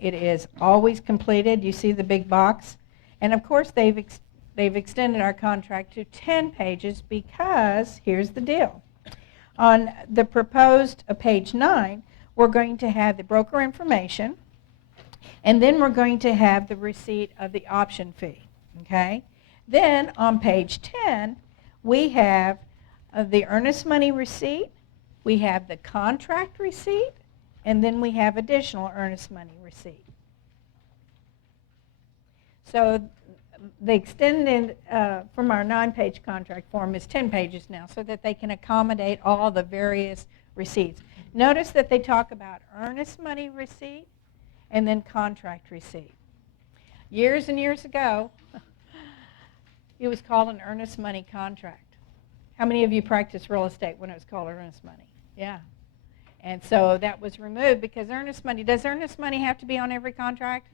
it is always completed. You see the big box. And of course, they've extended our contract to 10 pages because here's the deal. On the proposed page 9, we're going to have the broker information, and then we're going to have the receipt of the option fee. Okay? Then on page 10, we have the earnest money receipt, we have the contract receipt, and then we have additional earnest money receipt. So the extended from our 9-page contract form is 10 pages now so that they can accommodate all the various receipts. Notice that they talk about earnest money receipt and then contract receipt. Years and years ago, it was called an earnest money contract. How many of you practiced real estate when it was called earnest money? Yeah. And so that was removed because earnest money, does earnest money have to be on every contract?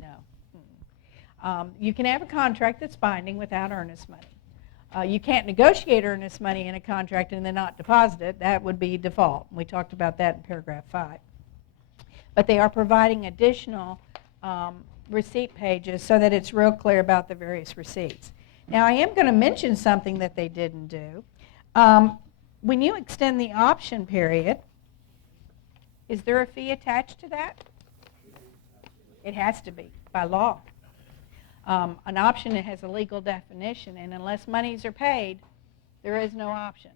No. You can have a contract that's binding without earnest money. You can't negotiate earnest money in a contract and then not deposit it. That would be default. We talked about that in paragraph 5. But they are providing additional receipt pages so that it's real clear about the various receipts. Now, I am going to mention something that they didn't do. When you extend the option period, is there a fee attached to that? It has to be by law. An option has a legal definition, and unless monies are paid, there is no option.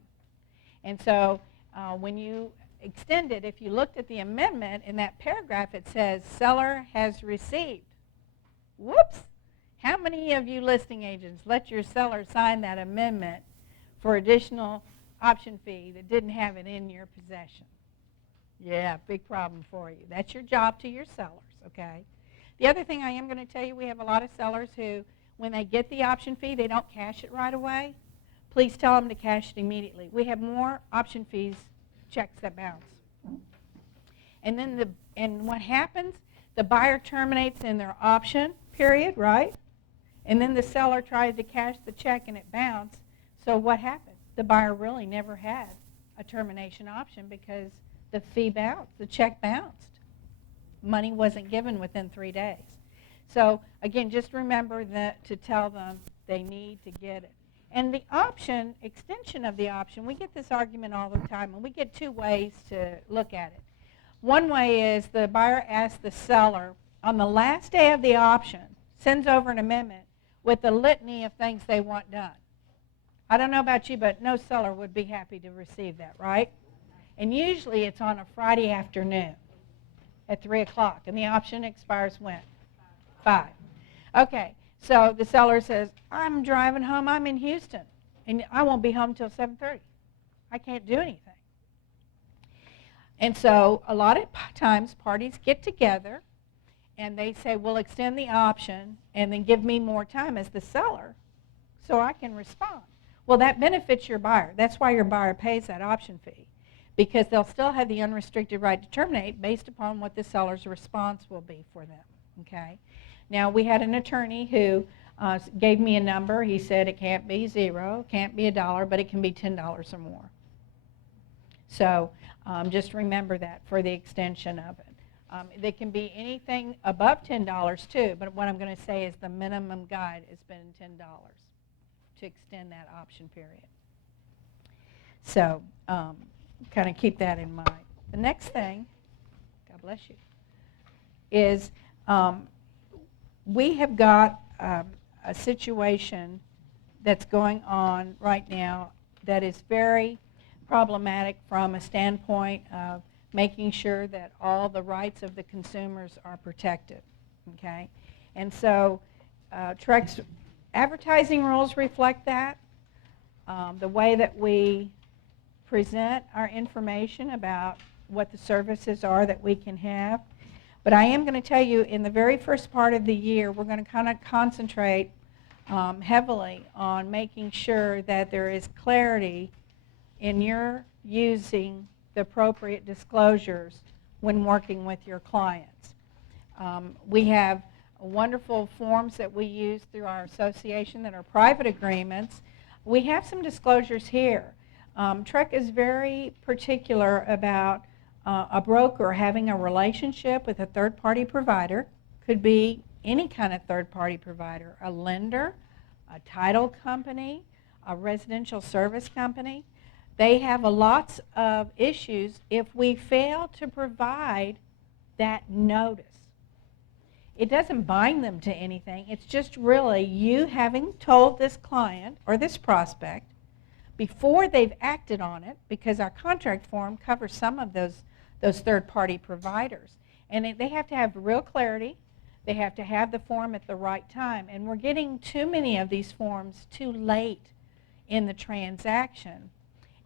And so when you extend it, if you looked at the amendment in that paragraph, it says seller has received. Whoops! How many of you listing agents let your seller sign that amendment for additional option fee that didn't have it in your possession? Yeah, big problem for you. That's your job to your sellers, okay? The other thing I am going to tell you, we have a lot of sellers who, when they get the option fee, they don't cash it right away. Please tell them to cash it immediately. We have more option fees, checks that bounce. And then what happens? The buyer terminates in their option period, right? And then the seller tries to cash the check and it bounced. So what happened? The buyer really never had a termination option because the fee bounced, the check bounced. Money wasn't given within 3 days. So again, just remember that to tell them they need to get it. And the option, extension of the option, we get this argument all the time, and we get two ways to look at it. One way is the buyer asks the seller on the last day of the option, sends over an amendment with a litany of things they want done. I don't know about you, but no seller would be happy to receive that, right? And usually it's on a Friday afternoon at 3 o'clock, and the option expires when? 5. Okay, so the seller says, I'm driving home, I'm in Houston, and I won't be home till 7:30. I can't do anything. And so a lot of times parties get together and they say, we'll extend the option and then give me more time as the seller so I can respond. Well, that benefits your buyer. That's why your buyer pays that option fee, because they'll still have the unrestricted right to terminate based upon what the seller's response will be for them, okay? Now, we had an attorney who gave me a number. He said it can't be $0, can't be $1, but it can be $10 or more. So just remember that for the extension of it. They can be anything above $10 too, but what I'm going to say is the minimum guide has been $10 to extend that option period. So kind of keep that in mind. The next thing, God bless you, is we have got a situation that's going on right now that is very problematic from a standpoint of making sure that all the rights of the consumers are protected, okay? And so TREC's advertising rules reflect that. The way that we present our information about what the services are that we can have. But I am going to tell you, in the very first part of the year, we're going to kind of concentrate heavily on making sure that there is clarity in your using the appropriate disclosures when working with your clients. We have wonderful forms that we use through our association that are private agreements. We have some disclosures here. TREC is very particular about a broker having a relationship with a third-party provider. Could be any kind of third-party provider, a lender, a title company, a residential service company. They have lots of issues if we fail to provide that notice. It doesn't bind them to anything. It's just really you having told this client or this prospect before they've acted on it, because our contract form covers some of those third-party providers. And they have to have real clarity. They have to have the form at the right time. And we're getting too many of these forms too late in the transaction.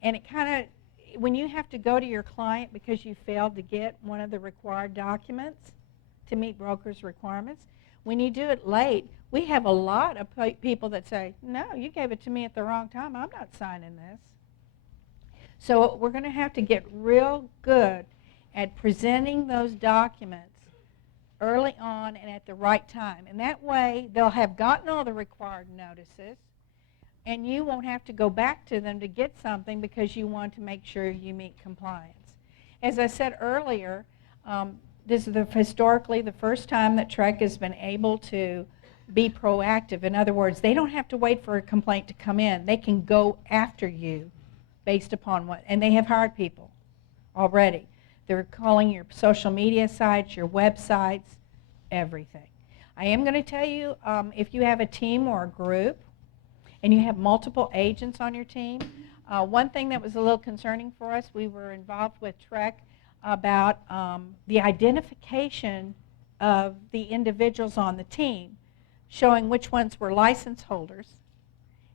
And it kind of, when you have to go to your client because you failed to get one of the required documents to meet broker's requirements, when you do it late, we have a lot of people that say, no, you gave it to me at the wrong time. I'm not signing this. So we're going to have to get real good at presenting those documents early on and at the right time. And that way, they'll have gotten all the required notices, and you won't have to go back to them to get something because you want to make sure you meet compliance. As I said earlier, this is historically the first time that TREC has been able to be proactive. In other words, they don't have to wait for a complaint to come in. They can go after you based upon what, and they have hired people already. They're calling your social media sites, your websites, everything. I am going to tell you, if you have a team or a group and you have multiple agents on your team, one thing that was a little concerning for us, we were involved with TREC about the identification of the individuals on the team, showing which ones were license holders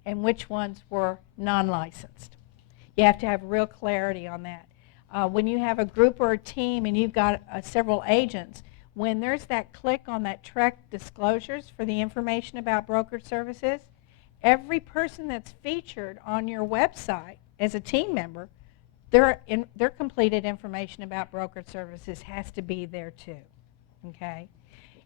and which ones were non-licensed. You have to have real clarity on that. When you have a group or a team and you've got several agents, when there's that click on that TREC disclosures for the information about brokerage services, every person that's featured on your website as a team member, their completed information about brokerage services has to be there too. Okay?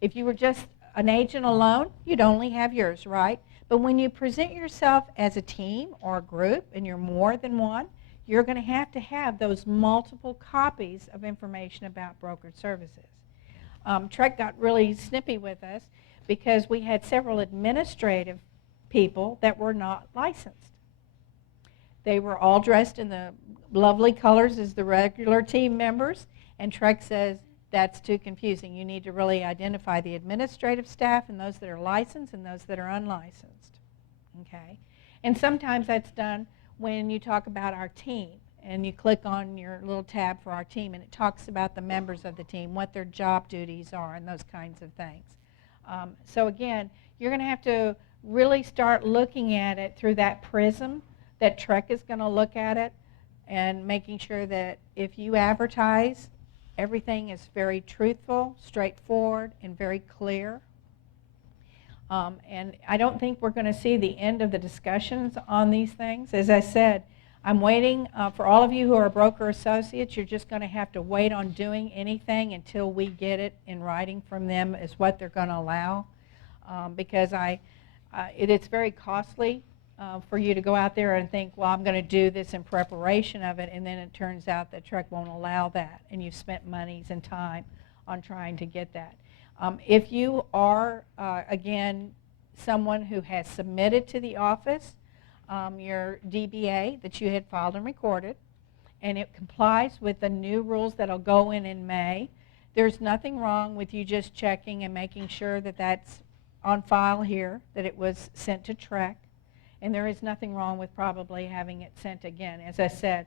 If you were just an agent alone, you'd only have yours, right? But when you present yourself as a team or a group and you're more than one, you're going to have those multiple copies of information about brokerage services. TREC got really snippy with us because we had several administrative people that were not licensed. They were all dressed in the lovely colors as the regular team members, and TREC says that's too confusing. You need to really identify the administrative staff and those that are licensed and those that are unlicensed. Okay? And sometimes that's done when you talk about our team and you click on your little tab for our team and it talks about the members of the team, what their job duties are and those kinds of things. So again, you're going to have to really start looking at it through that prism that TREC is going to look at it, and making sure that if you advertise, everything is very truthful, straightforward, and very clear. And I don't think we're going to see the end of the discussions on these things. As I said, I'm waiting for all of you who are broker associates. You're just going to have to wait on doing anything until we get it in writing from them as what they're going to allow, because it's very costly for you to go out there and think, well, I'm going to do this in preparation of it, and then it turns out that TREC won't allow that, and you've spent monies and time on trying to get that. If you are, again, someone who has submitted to the office your DBA that you had filed and recorded, and it complies with the new rules that will go in May, there's nothing wrong with you just checking and making sure that that's on file here, that it was sent to TREC, and there is nothing wrong with probably having it sent again. As I said,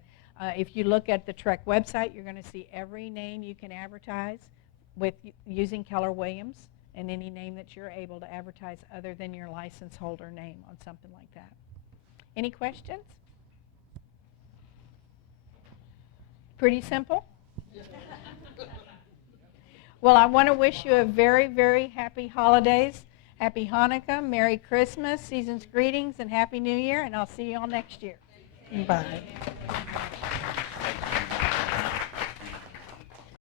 if you look at the TREC website, you're going to see every name you can advertise with using Keller Williams, and any name that you're able to advertise other than your license holder name on something like that. Any questions? Pretty simple? Well, I want to wish you a very, very happy holidays. Happy Hanukkah, Merry Christmas, season's greetings, and Happy New Year, and I'll see you all next year. Bye.